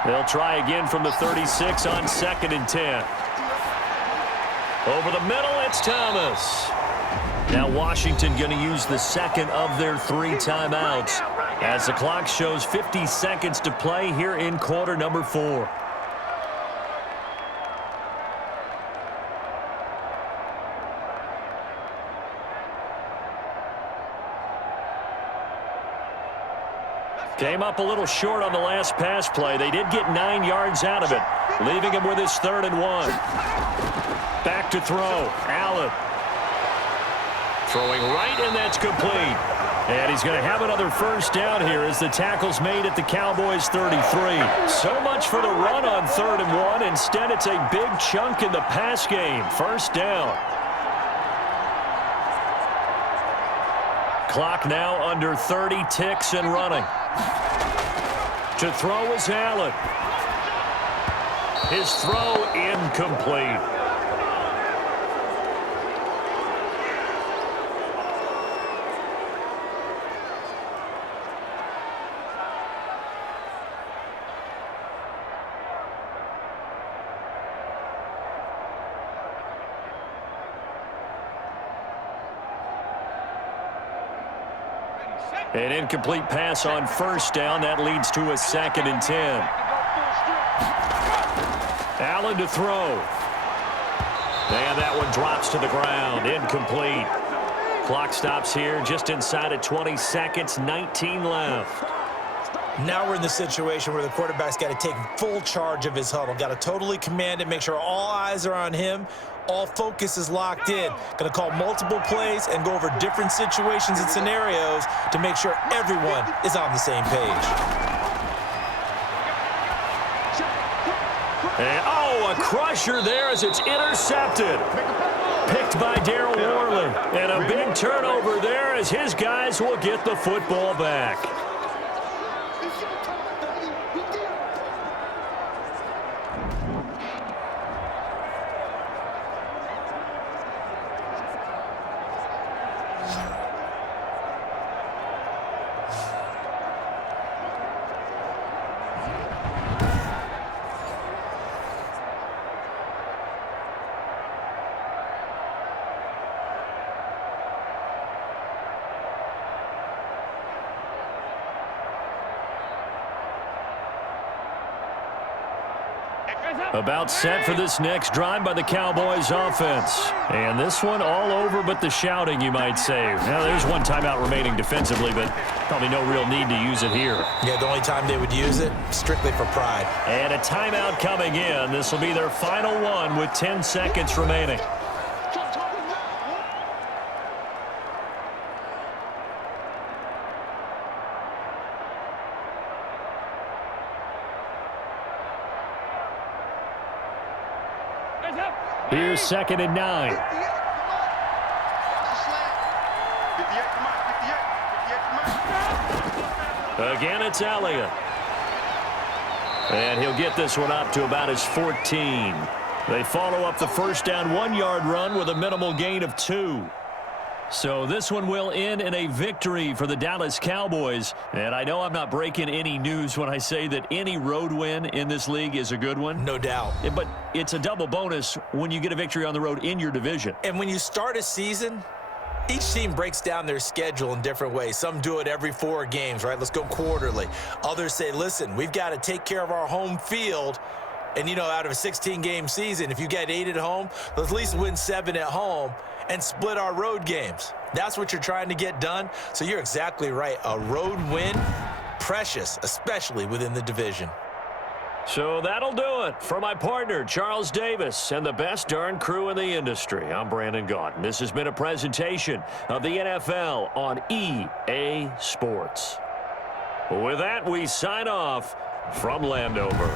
They'll try again from the 36 on 2nd and 10. Over the middle, it's Thomas. Now Washington going to use the second of their 3 timeouts as the clock shows 50 seconds to play here in quarter number 4. Came up a little short on the last pass play. They did get 9 yards out of it, leaving him with his 3rd and 1. Back to throw. Allen. Throwing right, and that's complete. And he's going to have another first down here as the tackle's made at the Cowboys 33. So much for the run on 3rd and 1. Instead, it's a big chunk in the pass game. First down. Clock now under 30 ticks and running. To throw is Allen. His throw incomplete. An incomplete pass on first down. That leads to a 2nd and 10. Allen to throw. And that one drops to the ground. Incomplete. Clock stops here just inside of 20 seconds. 19 left. Now we're in the situation where the quarterback's got to take full charge of his huddle. Got to totally command it, make sure all eyes are on him. All focus is locked in. Going to call multiple plays and go over different situations and scenarios to make sure everyone is on the same page. And, a crusher there as it's intercepted. Picked by Darryl Worley. And a big turnover there as his guys will get the football back. About set for this next drive by the Cowboys offense. And this one all over but the shouting, you might say. Now, there's one timeout remaining defensively, but probably no real need to use it here. Yeah, the only time they would use it, strictly for pride. And a timeout coming in. This will be their final one with 10 seconds remaining. Here's 2nd and 9. Again, it's Elliott. And he'll get this one up to about his 14. They follow up the first down 1-yard run with a minimal gain of 2. So this one will end in a victory for the Dallas Cowboys. And I know I'm not breaking any news when I say that any road win in this league is a good one. No doubt. But it's a double bonus when you get a victory on the road in your division. And when you start a season, each team breaks down their schedule in different ways. Some do it every 4 games, right? Let's go quarterly. Others say, listen, we've got to take care of our home field And, you know, out of a 16-game season, if you get 8 at home, let's at least win 7 at home and split our road games. That's what you're trying to get done. So you're exactly right. A road win, precious, especially within the division. So that'll do it for my partner, Charles Davis, and the best darn crew in the industry. I'm Brandon Gaudin. This has been a presentation of the NFL on EA Sports. With that, we sign off from Landover.